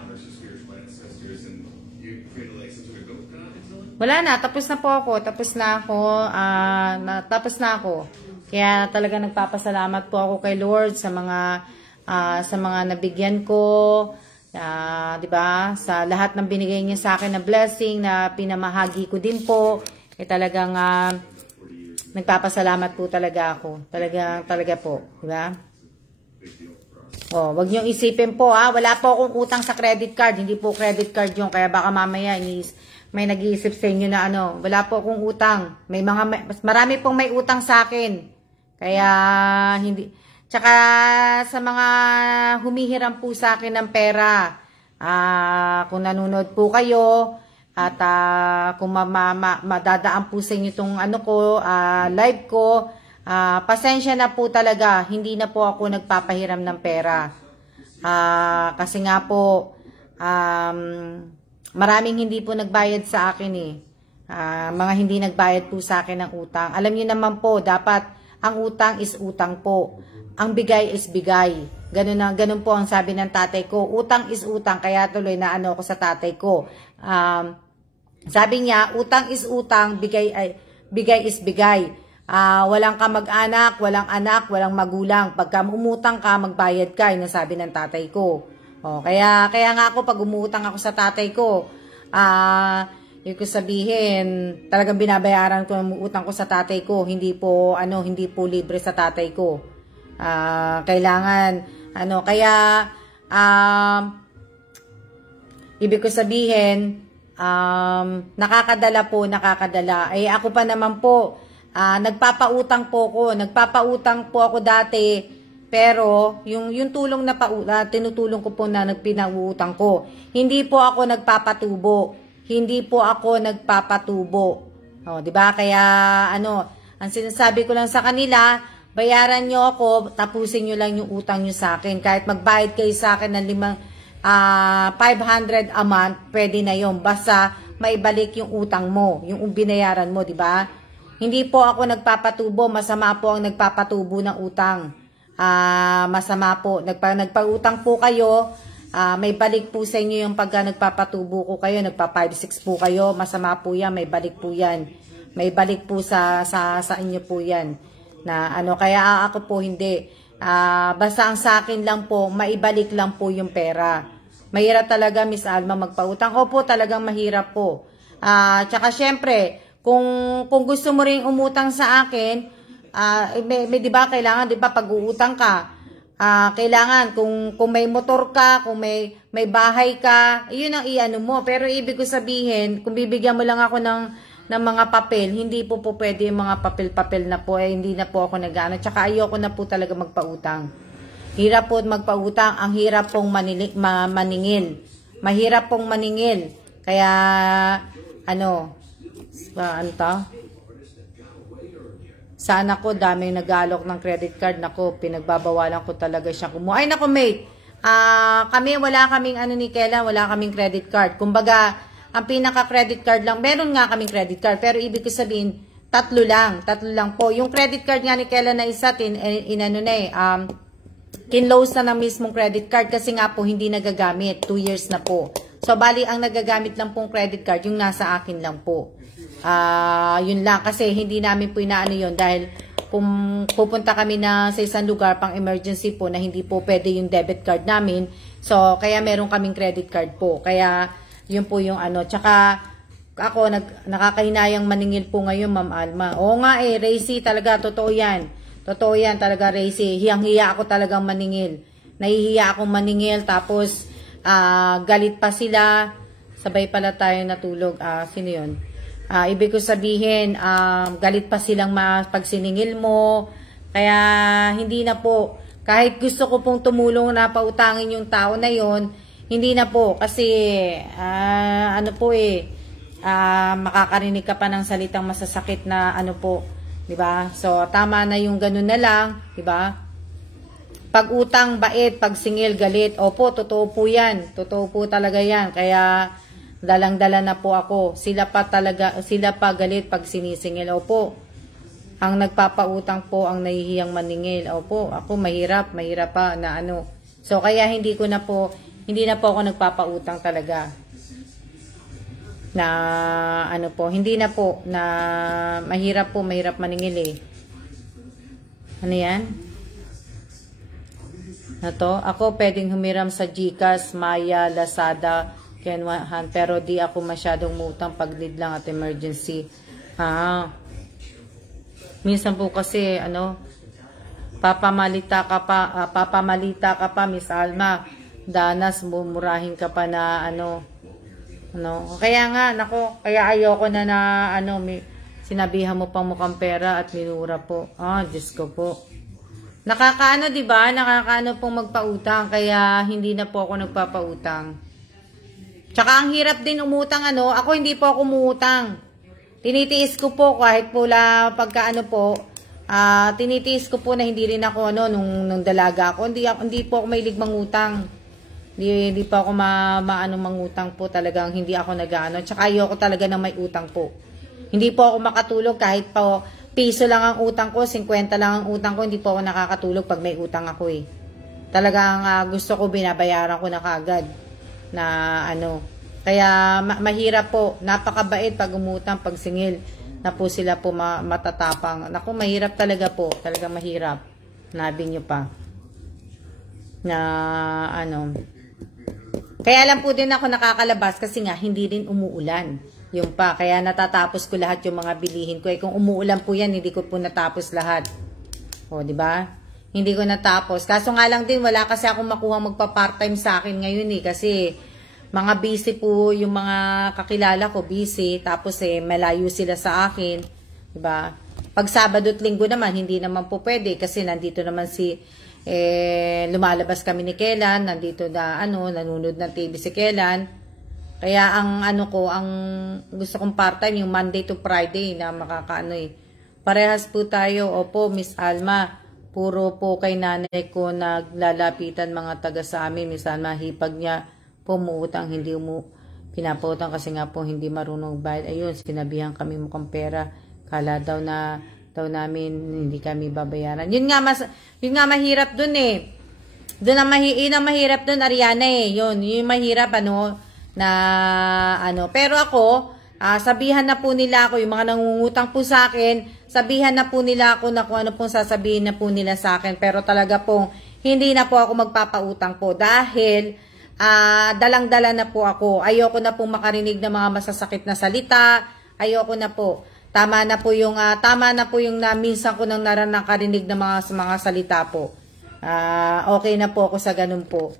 Wala na, tapos na po ako. Tapos na ako. Kaya talaga nagpapasalamat po ako kay Lord sa mga nabigyan ko. 'Di ba? Sa lahat ng binigay niya sa akin na blessing na pinamahagi ko din po. Talagang nagpapasalamat po talaga ako. Talaga po, 'di ba? Wag niyo isipin po wala po akong utang sa credit card. Hindi po credit card 'yung, kaya baka mamaya may nag-iisip sa inyo na wala po akong utang. Marami pong may utang sa akin. Kaya hindi, tsaka sa mga humihiram po sa akin ng pera, kung nanonood po kayo, at kung madadaan po sa inyo itong ano ko, live ko, pasensya na po talaga, hindi na po ako nagpapahiram ng pera. Kasi nga po, maraming hindi po nagbayad sa akin eh. Mga hindi nagbayad po sa akin ng utang. Alam niyo naman po, dapat ang utang is utang po. Ang bigay is bigay. Ganun po ang sabi ng tatay ko. Utang is utang, kaya tuloy na ano ko sa tatay ko. Sabi niya, utang is utang, bigay is bigay. Walang kamag-anak, walang anak, walang magulang. Pagka umutang ka, magbayad ka, yun ang sabi ng tatay ko. Kaya nga ako, pag umutang ako sa tatay ko, yung ko sabihin, talagang binabayaran ko ang utang ko sa tatay ko. Hindi po libre sa tatay ko. Kailangan, ibig ko sabihin, nakakadala. Ay ako pa naman po, nagpapautang po ako dati, pero yung tulong na tinutulong ko po na pinauutang ko, hindi po ako nagpapatubo. Di ba? Kaya ang sinasabi ko lang sa kanila, bayaran nyo ako, tapusin nyo lang yung utang nyo sa akin. Kahit magbayad kayo sa akin ng 500 a month, pwede na yun. Basta maibalik yung utang mo, yung binayaran mo, di ba? Hindi po ako nagpapatubo, masama po ang nagpapatubo ng utang. Masama po. Nagpa-utang po kayo, may balik po sa inyo yung pagka nagpapatubo ko kayo, nagpa-5-6 po kayo, masama po yan, may balik po yan. May balik po sa inyo po yan. Kaya ako po hindi. Basta ang sa akin lang po, maibalik lang po yung pera. Mahirap talaga, Miss Alma, magpautang. Opo, talagang mahirap po. Tsaka syempre, kung gusto mo ring umutang sa akin, di ba, kailangan, di ba, pag uutang ka, kailangan, kung may motor ka, kung may bahay ka, yun ang iano mo. Pero ibig ko sabihin, kung bibigyan mo lang ako ng mga papel, hindi po pwede yung mga papel-papel na po, hindi na po ako nag-ano. Tsaka ayoko na po talaga magpautang. Hirap po magpautang, ang hirap pong maningil. Mahirap pong maningil. Kaya, sana ko, daming nag-alok ng credit card. Nako, pinagbabawalan ko talaga siya kumuha. Ay, nako, mate. Wala kaming ni Kela, wala kaming credit card. Kumbaga, ang pinaka-credit card lang, meron nga kaming credit card, pero ibig ko sabihin, tatlo lang po. Yung credit card nga ni Kela na isa, kinlose na ng mismong credit card kasi nga po hindi nagagamit, 2 years na po. So, bali, ang nagagamit lang pong credit card, yung nasa akin lang po. Yun lang, kasi hindi namin po inaano yun, dahil kung pupunta kami sa isang lugar pang emergency po na hindi po pwede yung debit card namin, so, kaya meron kaming credit card po. Kaya, yun po yung Tsaka, ako, nakakahinayang maningil po ngayon, Ma'am Alma. Oo nga Racy, talaga, totoo yan. Totoo yan talaga, Racy. Hiyang-hiya ako talagang maningil. Nahihiya akong maningil, tapos, galit pa sila. Sabay pala tayo natulog. Sino yun? Ibig ko sabihin, galit pa silang pag siningil mo. Kaya, hindi na po. Kahit gusto ko pong tumulong na pautangin yung tao na yon, hindi na po, kasi makakarinig ka pa ng salitang masasakit na po, 'di ba? So tama na yung ganun na lang, 'di ba? Pag utang bait, pag singil galit. Opo, totoo po 'yan. Totoo po talaga 'yan. Kaya dalang-dala na po ako. Sila pa galit pag sinisingil. Opo. Ang nagpapautang po ang nahihiyang maningil. Opo, ako mahirap pa na So kaya hindi na po ako nagpapautang talaga. Na hindi na po, na mahirap maningil eh. Ano yan? Ako pwedeng humiram sa GCash, Maya, Lazada, Kenwahan, pero di ako masyadong mutang pag need lang at emergency. Minsan po kasi, papamalita ka pa, Miss Alma. Danas, mumurahin ka pa na kaya nga, kaya ayoko na Sinabihan mo pang mukhang pera at minura po. Ah, Diyos ko po. Nakakaano, di ba? Nakakaano pong magpautang, kaya hindi na po ako nagpapautang. Tsaka ang hirap din umutang, ano. Ako hindi po ako umutang. Tinitiis ko po kahit po pagkaano po, tinitiis ko po na hindi rin ako, ano, nung dalaga ako. Hindi po ako mahilig mangutang. Hindi po ako mangutang po, talagang hindi ako nag-ano. Tsaka ayoko talaga na may utang po. Hindi po ako makatulog kahit po piso lang ang utang ko, 50 lang ang utang ko, hindi po ako nakakatulog pag may utang ako eh. Talagang gusto ko binabayaran ko na kagad na ano. Kaya mahirap po, napakabait pag umutang, pag singil na po sila po matatapang. Naku, mahirap talaga po, talaga mahirap. Nabi nyo pa. Na ano. Kaya lang po din ako nakakalabas kasi nga hindi rin umuulan. Yung pa, kaya natatapos ko lahat yung mga bilihin ko. Eh, kung umuulan po yan, hindi ko po natapos lahat. O, di ba? Hindi ko natapos. Kaso nga lang din, wala kasi akong makuha magpa-part-time sa akin ngayon eh. Kasi, mga busy po yung mga kakilala ko, busy. Tapos malayo sila sa akin. Di ba? Pag Sabado at Linggo naman, hindi naman po pwede. Kasi nandito naman lumalabas kami ni Kelan. Nandito na, nanonood ng TV si Kelan. Kaya ang gusto kong part-time yung Monday to Friday na makakaano eh. Parehas po tayo. Opo, Miss Alma. Puro po kay nanay ko naglalapitan mga taga sa amin. Miss Alma, hipag niya po muutang, hindi pinapautang kasi nga po hindi marunong bayad. Ayun, sinabihan kami mukhang pera. Kala daw namin hindi kami babayaran. Yun nga mahirap dun eh. Yun ang mahirap dun, Ariana eh. Yun mahirap pero ako, sabihan na po nila ako, yung mga nangungutang po sa akin, sabihan na po nila ako na kung ano pong sasabihin na po nila sa akin, pero talaga pong hindi na po ako magpapautang po dahil dalang-dala na po ako. Ayoko na pong makarinig ng mga masasakit na salita, ayoko na po. Tama na po yung na minsan ko nang nakarinig ng mga salita po. Okay na po ako sa ganun po.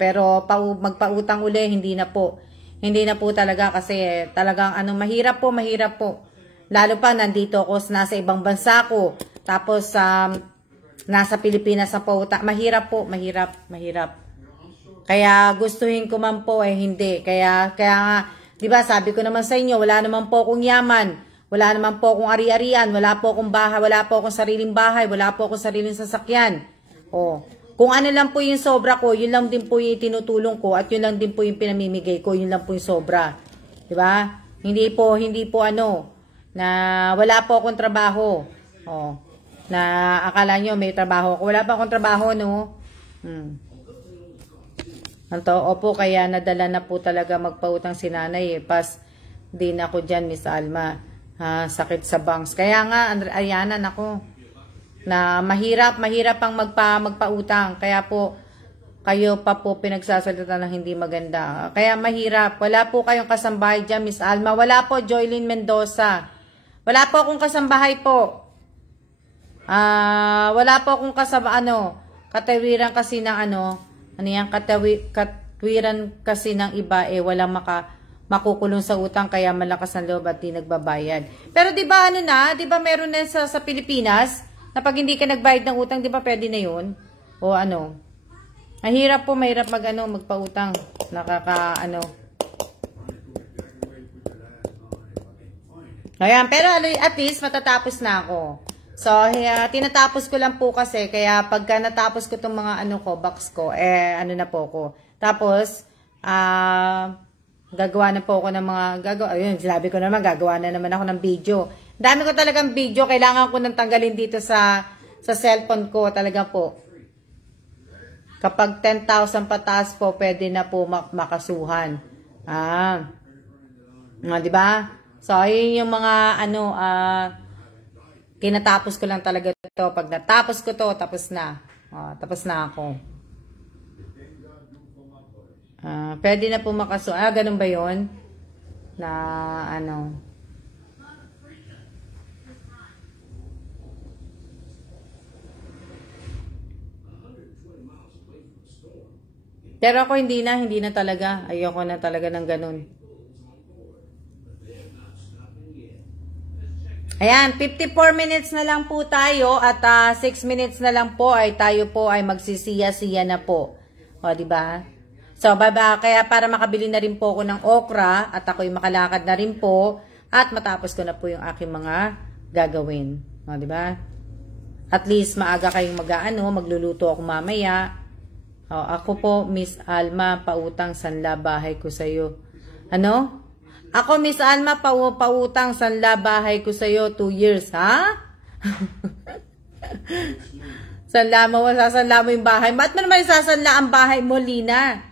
Pero magpautang uli, hindi na po talaga kasi talagang mahirap po. Lalo pa nandito ako, nasa ibang bansa ko, tapos nasa Pilipinas na po, mahirap po. Kaya gustuhin ko man po hindi, kaya nga, di ba sabi ko naman sa inyo, wala naman po akong yaman, wala naman po akong ari-arian, wala po akong bahay, wala po akong sariling bahay, wala po akong sariling sasakyan. Kung ano lang po yung sobra ko, yun lang din po yung tinutulong ko at yun lang din po yung pinamimigay ko, yun lang po yung sobra. 'Di ba? Hindi po na wala po akong trabaho. Na akala nyo may trabaho ako. Wala pa akong trabaho, no? Opo, kaya nadala na po talaga magpautang si nanay eh. Pas din ako dyan, Miss Alma. Sakit sa bangs. Kaya nga, Ariana, nako. Na mahirap pang magpautang. Kaya po, kayo pa po pinagsasalita ng hindi maganda. Kaya mahirap. Wala po kayong kasambahay dyan, Miss Alma. Wala po, Joylyn Mendoza. Wala po akong kasambahay po. Wala po akong katawiran kasi ng katwiran kasi ng iba walang makukulong sa utang kaya malakas ang loob at di nagbabayad. Pero di ba di ba meron na sa Pilipinas na pag hindi ka nagbayad ng utang, di ba pwede na yun? O mahirap magpautang. Ayan, pero at least matatapos na ako. So, tinatapos ko lang po kasi, kaya pagka natapos ko itong mga box ko, na po ko. Tapos, gagawa na po ako ng ayun, sinabi ko naman, gagawa na naman ako ng video. Dami ko talagang video, kailangan ko nang tanggalin dito sa cellphone ko, talaga po. Kapag 10,000 pataas po, pwede na po makasuhan. Di ba? So, ayun yung mga tinatapos ko lang talaga ito. Pag natapos ko to, tapos na. Tapos na ako. Pwede na po makasuhan. Ganun ba yun? Na Pero ako hindi na talaga. Ayoko na talaga ng ganun. Ayan, 54 minutes na lang po tayo at 6 minutes na lang po ay tayo po ay magsisiya-siya na po. O, diba? So, kaya para makabili na rin po ako ng okra at ako'y makalakad na rin po at matapos ko na po yung aking mga gagawin. O, diba? At least maaga kayong magluluto ako mamaya. O, ako po, Miss Alma, pautang sanla bahay ko sa'yo. Ano? Ako, Miss Alma, pautang sanla bahay ko sa'yo 2 years, ha? Sasanla mo yung bahay. Ba't mo naman isasanla ang bahay mo, Lina?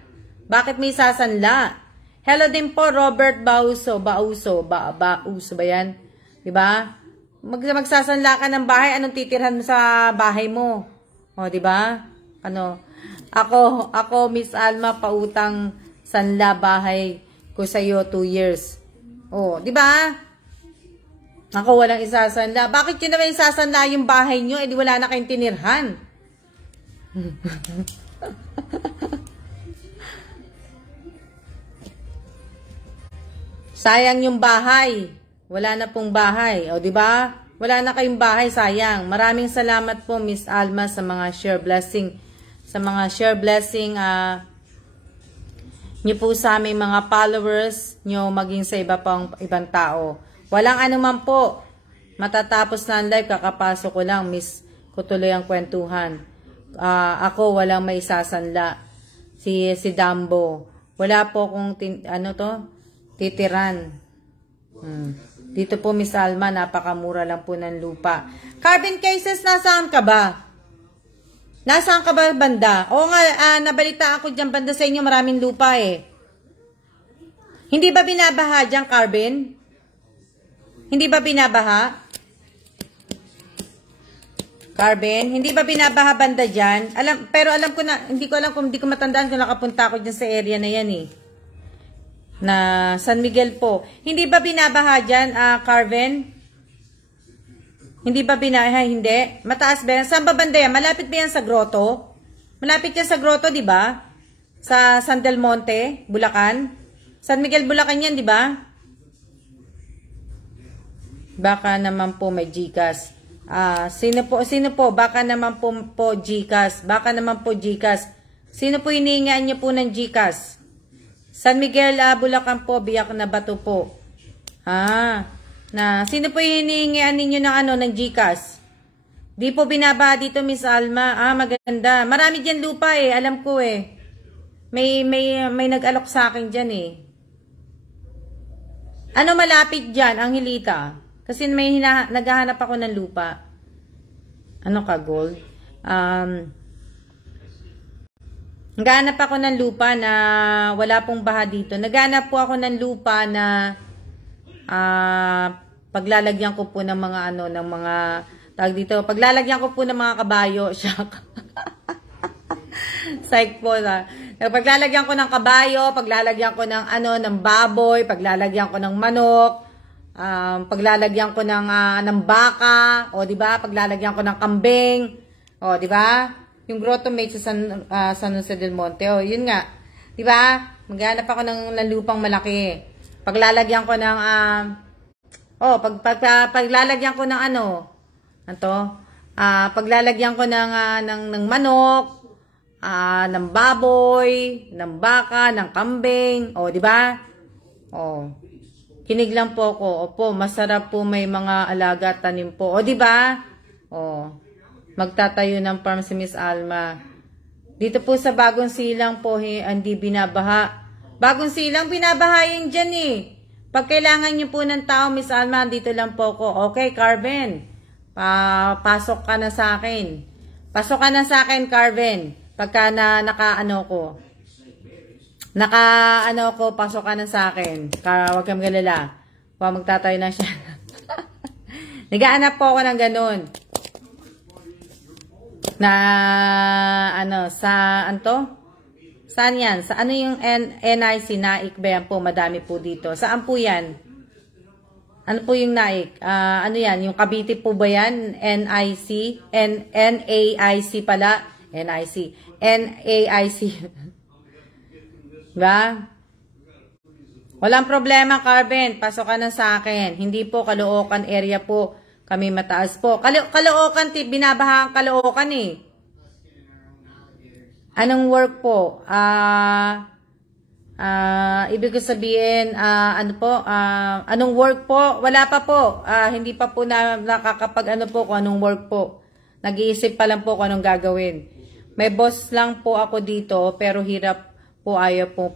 Bakit may sasanla? Hello din po, Robert Bauso ba yan? Diba? Magsasanla ka ng bahay, anong titirhan mo sa bahay mo? O, diba? Ano? Ako, Miss Alma, pautang sanla bahay ko sa'yo 2 years. O, diba? Ako walang isasanla. Bakit yun naman isasanla yung bahay nyo? Eh di wala na kayong tinirhan. Sayang yung bahay. Wala na pong bahay. O diba? Wala na kayong bahay, sayang. Maraming salamat po, Miss Alma, sa mga share blessing. Sa mga share blessing, nyo po sa aming mga followers nyo maging sa ibang tao. Walang anuman po. Matatapos na ang live, kakapasok ko lang, miss ko tuloy ang kwentuhan. Ako, walang may sasanla. Si Dambo. Wala po kung, titiran. Dito po, Miss Alma, napakamura lang po ng lupa. Carbon cases, nasaan ka ba? Nasaan ka ba, banda? Oo nga, nabalita ako dyan, banda sa inyo, maraming lupa eh. Hindi ba binabaha dyan, Carbon? Hindi ba binabaha? Carbon, hindi ba binabaha banda dyan? Pero alam ko na, hindi ko matandaan kung nakapunta ako dyan sa area na yan eh. Na San Miguel po. Hindi ba binabaha dyan, Carbon? Hindi ba binabaha? Hindi. Mataas ba yan? Saan ba banda yan? Malapit ba yan sa grotto? Malapit yan sa grotto, di ba? Sa San Del Monte, Bulacan. San Miguel, Bulacan yan, di ba? Baka naman po may GCash. Sino po? Baka naman po GCash. Baka naman po GCash. Sino po hinihingaan niyo po ng GCash? San Miguel, Bulacan po, Biak na Bato po. Sino po hinihingaan ninyo ng GCash? Di po binaba dito, Miss Alma. Maganda. Marami dyan lupa eh, alam ko eh. May nag-alok sa akin dyan eh. Ano malapit dyan, Angelita? Kasi may naghahanap ako ng lupa. Ano ka, gold? Naghahanap ako ng lupa na wala pong baha dito. Naghahanap po ako ng lupa na paglalagyan ko po ng mga tawag dito, paglalagyan ko po ng mga kabayo. Psych po na. Paglalagyan ko ng kabayo, paglalagyan ko ng baboy, paglalagyan ko ng manok, paglalagyan ko ng baka, o di ba? Paglalagyan ko ng kambing, o di ba? Yung grotto mate sa San Jose del Monte, o yun nga. Di ba? Maghanap ako ng lupang malaki. Paglalagyan ko ng paglalagyan ko ng paglalagyan ko ng manok, ng baboy, ng baka, ng kambing, o di ba? O kinig lang po ako. Opo, masarap po may mga alaga at tanim po. O di ba? O magtatayo ng farm si Miss Alma. Dito po sa Bagong Silang po, hindi binabaha. Bagong Silang, binabahayin dyan eh. Pag kailangan nyo po ng tao, Miss Alma, dito lang po ko. Okay, Carven. Pasok ka na sa akin. Pasok ka na sa akin, Carven. Pagka pasok ka na sa akin. Huwag kang galala. Magtatayo na siya. Nagaanap po ako ng ganun. Saan yan? Sa ano yung NIC, NAIC ba yan po? Madami po dito. Saan po yan? Ano po yung NAIC? Ano yan? Yung Cavite po ba yan? NIC? NAIC pala. NIC. NAIC. Diba? Walang problema, Carben. Pasok ka na sa akin. Hindi po Caloocan area po. Kami mataas po. Caloocan, binabaha ang Caloocan eh. Anong work po? Ibig sabihin, ano po? Anong work po? Wala pa po. Hindi pa po nakakapag ano po kung anong work po. Nag-iisip pa lang po kung anong gagawin. May boss lang po ako dito, pero hirap po, ayaw po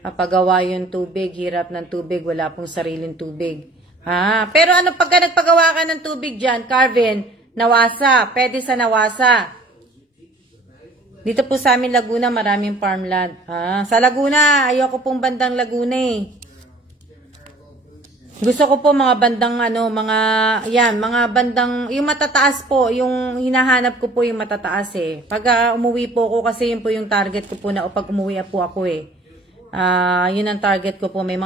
paggawa yung tubig. Hirap ng tubig, wala pong sariling tubig. Pero ano pagka nagpagawa ka ng tubig dyan, Carvin? Nawasa. Pwede sa Nawasa. Dito po sa amin, Laguna, maraming farmland. Sa Laguna, ayoko pong bandang Laguna eh. Gusto ko po mga bandang mga bandang, yung matataas po, yung hinahanap ko po yung matataas eh. Pag umuwi po ako, kasi yun po yung target ko po na pag umuwi po ako eh. Yun ang target ko po. May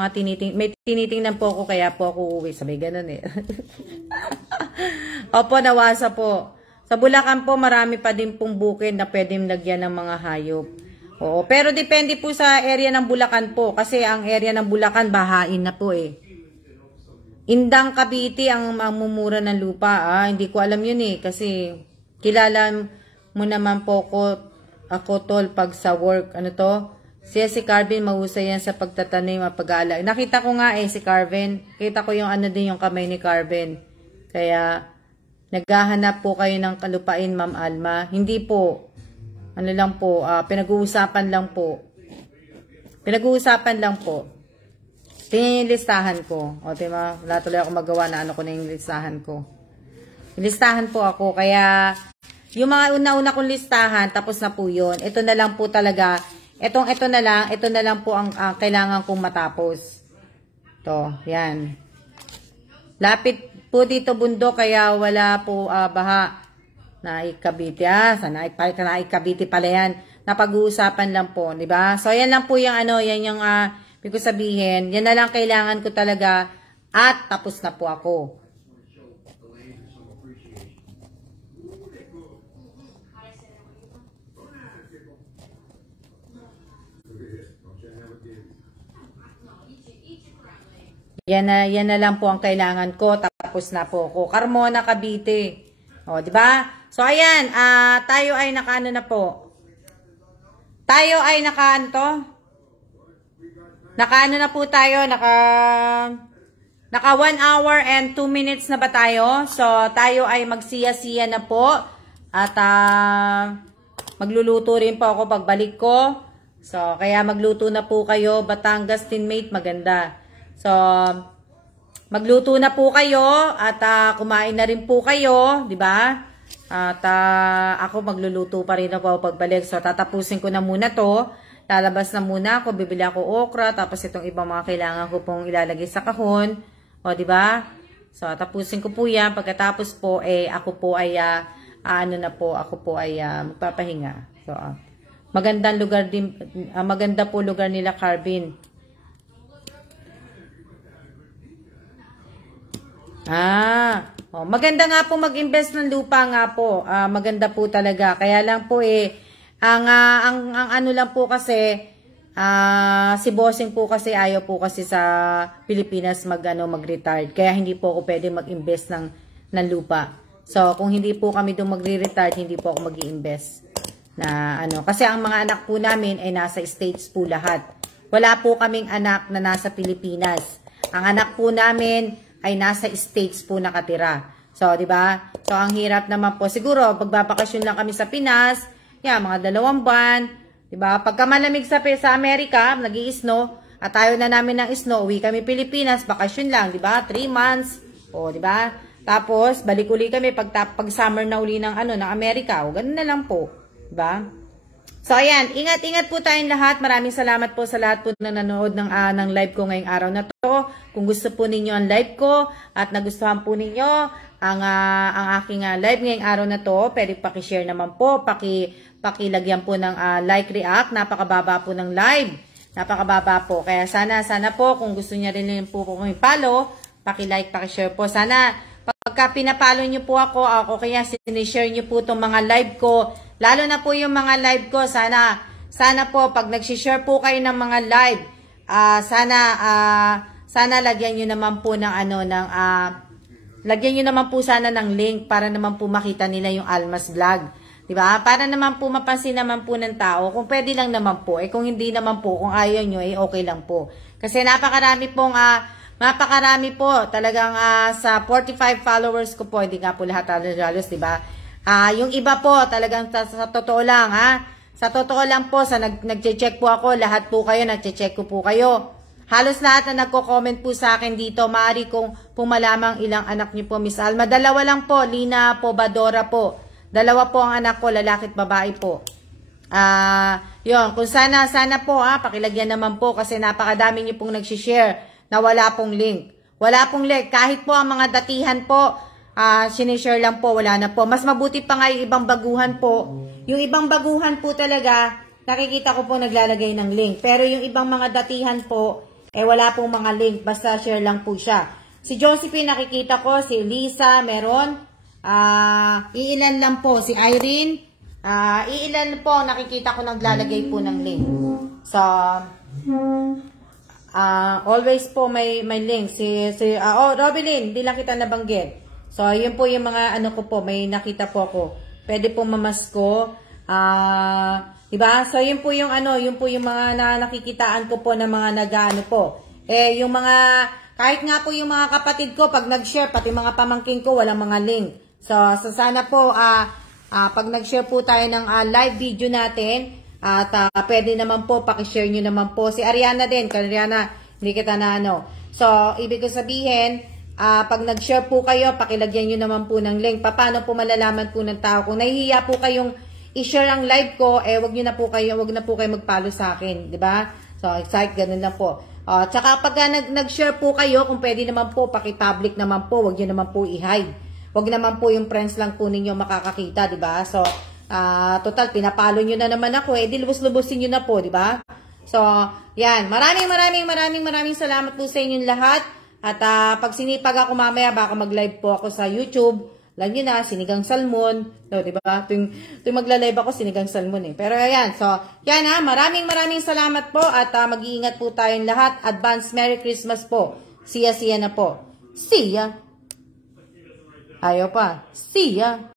tinitingnan po ako, kaya po ako uuwi. Sabi ganun eh. Opo, Nawasa po. Sa Bulacan po, marami pa din pong bukid na pwedeng lagyan ng mga hayop. Oo, pero depende po sa area ng Bulacan po. Kasi ang area ng Bulacan, bahain na po eh. Indang, Cavite ang mumura ng lupa. Hindi ko alam yun eh. Kasi kilala mo naman po ako tol pag sa work. Ano to? Si Carvin, mahusay yan sa pagtatanim at pag-aalag. Nakita ko nga eh si Carvin. Kita ko yung ano din yung kamay ni Carvin. Kaya naghahanap po kayo ng kalupain, Ma'am Alma. Hindi po. Ano lang po, pinag-uusapan lang po. Pinag-uusapan lang po. Tingnan yung listahan ko. O, diba? Wala tuloy ako magawa na ano ko na yung listahan ko. Listahan po ako. Kaya, yung mga una-una kong listahan, tapos na po yun. Ito na lang po talaga. Ito na lang po ang kailangan kong matapos. Ito, yan. Lapit po dito bundok, kaya wala po baha. Naikabiti. Sana naikabiti pala yan. Napag-uusapan lang po, di ba? So, yan lang po yung yan yung ibig sabihin, yan na lang kailangan ko talaga at tapos na po ako. Yan na lang po ang kailangan ko, tapos na po ako. Carmona, Cavite. O, di ba? So, ayan, tayo ay nakaano na po. Tayo ay nakaano to? Nakaano na po tayo, naka 1 hour and 2 minutes na ba tayo? So, tayo ay magsiya-siya na po. At magluluto rin po ako pagbalik ko. So, kaya magluto na po kayo. Batangas teammate, maganda. So, magluto na po kayo at kumain na rin po kayo, di ba? At ako magluluto pa rin ako pagbalik. So, tatapusin ko na muna to. Lalabas na muna ako, bibili ako okra, tapos itong ibang mga kailangan ko pong ilalagay sa kahon. O, di ba? So, tapusin ko po yan. Pagkatapos po, ako po ay, magpapahinga. So, magandang lugar din, maganda po lugar nila, Carvin. Maganda nga po mag-invest ng lupa nga po. Maganda po talaga. Kaya lang po ang ano lang po kasi si bossing po kasi ayaw po kasi sa Pilipinas mag-retire. Kaya hindi po ako pwede mag-invest ng lupa. So kung hindi po kami doon magre-retire, hindi po ako mag-i-invest na kasi ang mga anak po namin ay nasa States po lahat. Wala po kaming anak na nasa Pilipinas. Ang anak po namin ay nasa States po nakatira. So, di ba? So, ang hirap naman po. Siguro, pagbabakasyon lang kami sa Pinas, mga 2 buwan, di ba? Pagka malamig sa Amerika, nag-i-snow, at tayo na namin ng snow, uwi kami Pilipinas, bakasyon lang, di ba? 3 months, o, di ba? Tapos, balik uli kami pag summer na uli ng Amerika, o, ganun na lang po, di ba? So, ayan, ingat-ingat po tayong lahat. Maraming salamat po sa lahat po na nanonood ng live ko ngayong araw na to. Kung gusto po ninyo ang live ko at nagustuhan po ninyo ang aking live ngayong araw na to, pwede pakishare naman po, pakilagyan po ng like, react. Napakababa po ng live. Napakababa po. Kaya sana po, kung gusto niya rin po kami follow, pakilike, pakishare po. Sana, pagka pinapalo niyo po ako kaya sinishare niyo po itong mga live ko. Lalo na po yung mga live ko, sana po pag nag-share po kayo ng mga live, sana lagyan niyo naman po ng lagyan nyo naman po sana ng link para naman po makita nila yung Almas Vlog. Diba? Para naman po mapansin naman po ng tao, kung pwede lang naman po, kung hindi naman po, kung ayaw nyo, okay lang po. Kasi napakarami po, talagang sa 45 followers ko po, hindi nga po lahat halos, diba? Yung iba po, talagang sa totoo lang, sa totoo lang po, sa nagche-check po ako, lahat po kayo, nagche-check ko po kayo. Halos lahat na nagko-comment po sa akin dito, maaari kong pumalamang ilang anak niyo po, Miss Alma. 2 lang po, Lina po, Badora po. 2 po ang anak ko, lalaki at babae po. Yun, kung sana po, pakilagyan naman po kasi napakadami niyo pong nagsishare na wala pong link. Wala pong link. Kahit po ang mga datihan po, sinishare lang po, wala na po. Mas mabuti pa nga yung ibang baguhan po. Yung ibang baguhan po talaga, nakikita ko po naglalagay ng link. Pero yung ibang mga datihan po, wala pong mga link. Basta share lang po siya. Si Josephine nakikita ko, si Lisa meron. Iilan lang po, si Irene, iilan po nakikita ko naglalagay po ng link. So, always po may link. Robelyn, hindi lang kita nabanggit. So, yun po yung mga ano ko po, may nakita po ako. Pwede po mamasko. Diba? So, yun po yung mga nakikitaan ko po na mga nag-ano po. Yung mga, kahit nga po yung mga kapatid ko, pag nag-share, pati mga pamangkin ko, walang mga link. So sana po, pag nag-share po tayo ng live video natin, at pwede naman po, pakishare nyo naman po. Si Ariana din, Ariana, hindi kita na ano. So, ibig ko sabihin, pag nag-share po kayo, pakilagyan nyo naman po ng link. Paano po malalaman po ng tao? Kung nahihiya po kayong i-share ang live ko, wag na po kayo mag-follow sa akin, di ba? So, ganun lang po. Tsaka pag nag-share po kayo, kung pwede naman po, paki-public naman po, wag nyo naman po i-hide. Wag naman po yung friends lang po ninyo makakakita, di ba? So, total, pinapalo nyo na naman ako, di lubos-lubosin nyo na po, di ba? So, yan. Maraming salamat po sa inyong lahat. At pag sinipag ako mamaya, baka mag-live po ako sa YouTube. Alam nyo na, Sinigang Salmon. No, di ba? Tuwing magla-live ako, Sinigang Salmon eh. Pero ayan, so, yan maraming salamat po. At mag-iingat po tayong lahat. Advance Merry Christmas po. Siya na po. See ya! Ayaw pa. See ya!